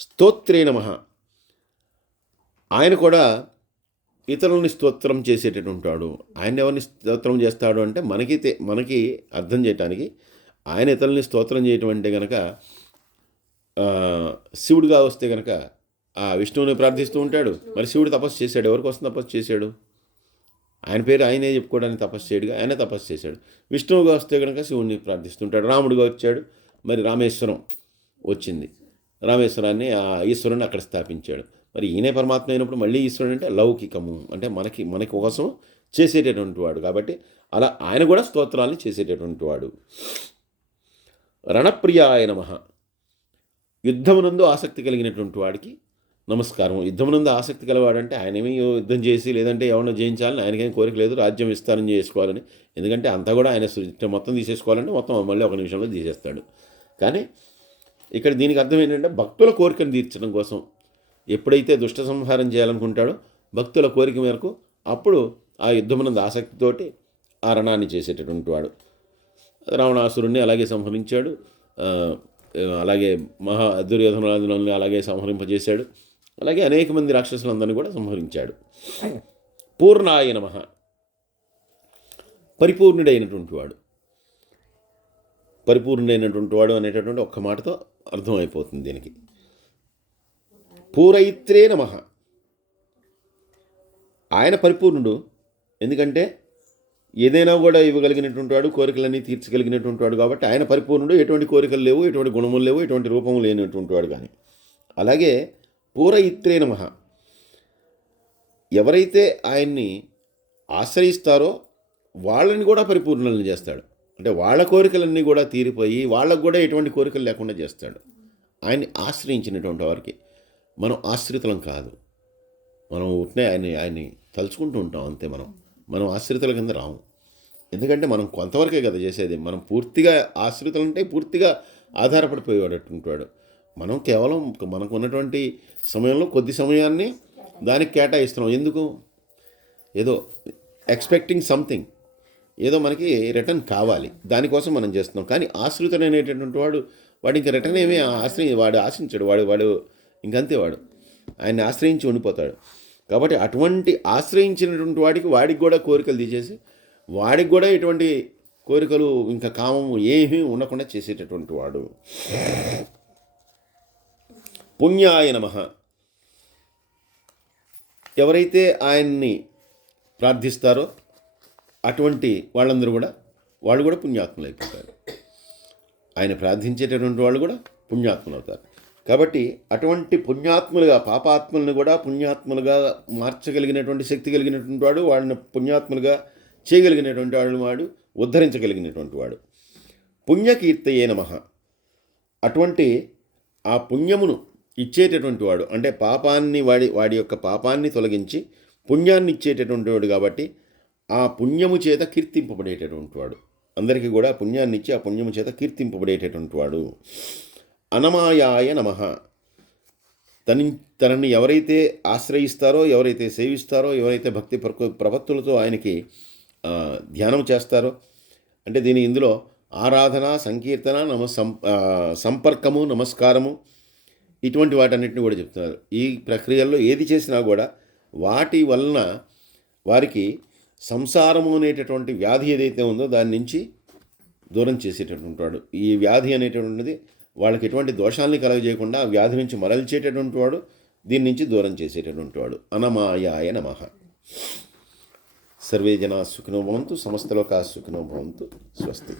స్తోత్రే నమః. ఆయన కూడా ఇతరులని స్తోత్రం చేసేటటువంటి వాడు. ఆయన ఎవరిని స్తోత్రం చేస్తాడు అంటే మనకి అర్థం చేయటానికి, ఆయన ఇతరులని స్తోత్రం చేయటం అంటే కనుక శివుడిగా వస్తే కనుక ఆ విష్ణువుని ప్రార్థిస్తూ ఉంటాడు. మరి శివుడు తపస్సు చేశాడు, ఎవరి కోసం తపస్సు చేశాడు? ఆయన పేరు ఆయనే చెప్పుకోవడానికి తపస్సు చేయడుగా, ఆయన తపస్సు చేశాడు. విష్ణువుగా వస్తే కనుక శివుడిని ప్రార్థిస్తుంటాడు. రాముడిగా వచ్చాడు, మరి రామేశ్వరం వచ్చింది, రామేశ్వరాన్ని ఆ ఈశ్వరుని అక్కడ స్థాపించాడు. మరి ఈయనే పరమాత్మ అయినప్పుడు మళ్ళీ ఈశ్వరుడు అంటే లౌకికము, అంటే మనకి కోసం చేసేటటువంటి వాడు కాబట్టి అలా ఆయన కూడా స్తోత్రాన్ని చేసేటటువంటి వాడు. రణప్రియాయ నమః. యుద్ధమునందు ఆసక్తి కలిగినటువంటి వాడికి నమస్కారం. యుద్ధమునందు ఆసక్తి కలవాడంటే ఆయనేమీ యుద్ధం చేసి లేదంటే ఎవరినో జయించాలని ఆయనకేం కోరిక లేదు, రాజ్యం విస్తారం చేసుకోవాలని. ఎందుకంటే అంతా కూడా ఆయన మొత్తం తీసేసుకోవాలంటే మొత్తం మళ్ళీ ఒక నిమిషంలో తీసేస్తాడు. కానీ ఇక్కడ దీనికి అర్థం ఏంటంటే భక్తుల కోరికను తీర్చడం కోసం ఎప్పుడైతే దుష్ట సంహారం చేయాలనుకుంటాడో భక్తుల కోరిక మేరకు అప్పుడు ఆ యుద్ధమునందు ఆసక్తితోటి ఆ రణాన్ని చేసేటటువంటి వాడు. రావణాసురుణ్ణి అలాగే సంహరించాడు, అలాగే దుర్యోధనాదులను అలాగే సంహరింపజేశాడు, అలాగే అనేక మంది రాక్షసులందరినీ కూడా సంహరించాడు. పూర్ణాయ నమః. పరిపూర్ణుడైనటువంటి వాడు. పరిపూర్ణుడైనటువంటి వాడు అనేటటువంటి ఒక్క మాటతో అర్థమైపోతుంది దీనికి. పూరైత్రే నమః. ఆయన పరిపూర్ణుడు, ఎందుకంటే ఏదైనా కూడా ఇవ్వగలిగినటువంటి వాడు, కోరికలన్నీ తీర్చగలిగినటువంటి వాడు కాబట్టి ఆయన పరిపూర్ణుడు. ఎటువంటి కోరికలు లేవు, ఎటువంటి గుణములు లేవు, ఎటువంటి రూపము లేనటువంటి వాడు. కానీ అలాగే పూరైత్రే నమః. ఎవరైతే ఆయన్ని ఆశ్రయిస్తారో వాళ్ళని కూడా పరిపూర్ణులను చేస్తాడు. అంటే వాళ్ళ కోరికలన్నీ కూడా తీరిపోయి వాళ్ళకు కూడా ఎటువంటి కోరికలు లేకుండా చేస్తాడు. ఆయన్ని ఆశ్రయించినటువంటి వారికి. మనం ఆశ్రితులం కాదు, మనం ఉంటే ఆయన్ని తలుచుకుంటూ ఉంటాం అంతే. మనం ఆశ్రితుల కింద రాము. ఎందుకంటే మనం కొంతవరకే కదా చేసేది. మనం పూర్తిగా ఆశ్రితులు అంటే పూర్తిగా ఆధారపడిపోయేవాడు. మనం కేవలం మనకు ఉన్నటువంటి సమయంలో కొద్ది సమయాన్ని దానికి కేటాయిస్తున్నాం. ఎందుకు? ఏదో ఎక్స్పెక్టింగ్ సంథింగ్, ఏదో మనకి రిటర్న్ కావాలి, దానికోసం మనం చేస్తున్నాం. కానీ ఆశ్రితుడు అనేటటువంటి వాడు ఇంకా రిటర్న్ ఏమీ వాడు ఆశించాడు. వాడు ఇంకంతే, ఆయన్ని ఆశ్రయించి ఉండిపోతాడు. కాబట్టి అటువంటి ఆశ్రయించినటువంటి వాడికి కూడా కోరికలు తీసేసి వాడికి కూడా ఎటువంటి కోరికలు ఇంకా కామము ఏమీ ఉండకుండా చేసేటటువంటి వాడు. పుణ్యాయ నమః. ఎవరైతే ఆయన్ని ప్రార్థిస్తారో అటువంటి వాళ్ళు కూడా పుణ్యాత్ములు అయిపోతారు. ఆయన ప్రార్థించేటటువంటి వాళ్ళు కూడా పుణ్యాత్ములు అవుతారు. కాబట్టి అటువంటి పుణ్యాత్ములుగా, పాపాత్ములను కూడా పుణ్యాత్ములుగా మార్చగలిగినటువంటి శక్తి కలిగినటువంటి వాడు, వాళ్ళని పుణ్యాత్ములుగా చేయగలిగినటువంటి వాడు, ఉద్ధరించగలిగినటువంటి వాడు. పుణ్యకీర్తయే నమః. అటువంటి ఆ పుణ్యమును ఇచ్చేటటువంటి వాడు, అంటే పాపాన్ని వాడి యొక్క పాపాన్ని తొలగించి పుణ్యాన్ని ఇచ్చేటటువంటి వాడు కాబట్టి ఆ పుణ్యము చేత కీర్తింపబడేటటువంటి వాడు. అందరికీ కూడా పుణ్యాన్ని ఇచ్చి ఆ పుణ్యము చేత కీర్తింపబడేటటువంటి వాడు. అనమాయాయ నమః. తనని ఎవరైతే ఆశ్రయిస్తారో, ఎవరైతే సేవిస్తారో, ఎవరైతే భక్తి ప్రపత్తులతో ఆయనకి ధ్యానం చేస్తారో, అంటే ఇందులో ఆరాధన, సంకీర్తన, సంపర్కము, నమస్కారము, ఇటువంటి వాటన్నిటిని కూడా చెప్తున్నారు. ఈ ప్రక్రియల్లో ఏది చేసినా కూడా వాటి వలన వారికి సంసారము అనేటటువంటి వ్యాధి ఏదైతే ఉందో దాని నుంచి దూరం చేసేటటువంటి వాడు. ఈ వ్యాధి అనేటటువంటిది వాళ్ళకి ఎటువంటి దోషాలని కలగజేయకుండా ఆ వ్యాధి నుంచి మరల్చేటటువంటి వాడు, దీని నుంచి దూరం చేసేటటువంటి వాడు. అనమాయాయ నమః. సర్వే జనా సుఖినో భవంతు, సమస్తలోకా సుఖినో భవంతు. స్వస్తి.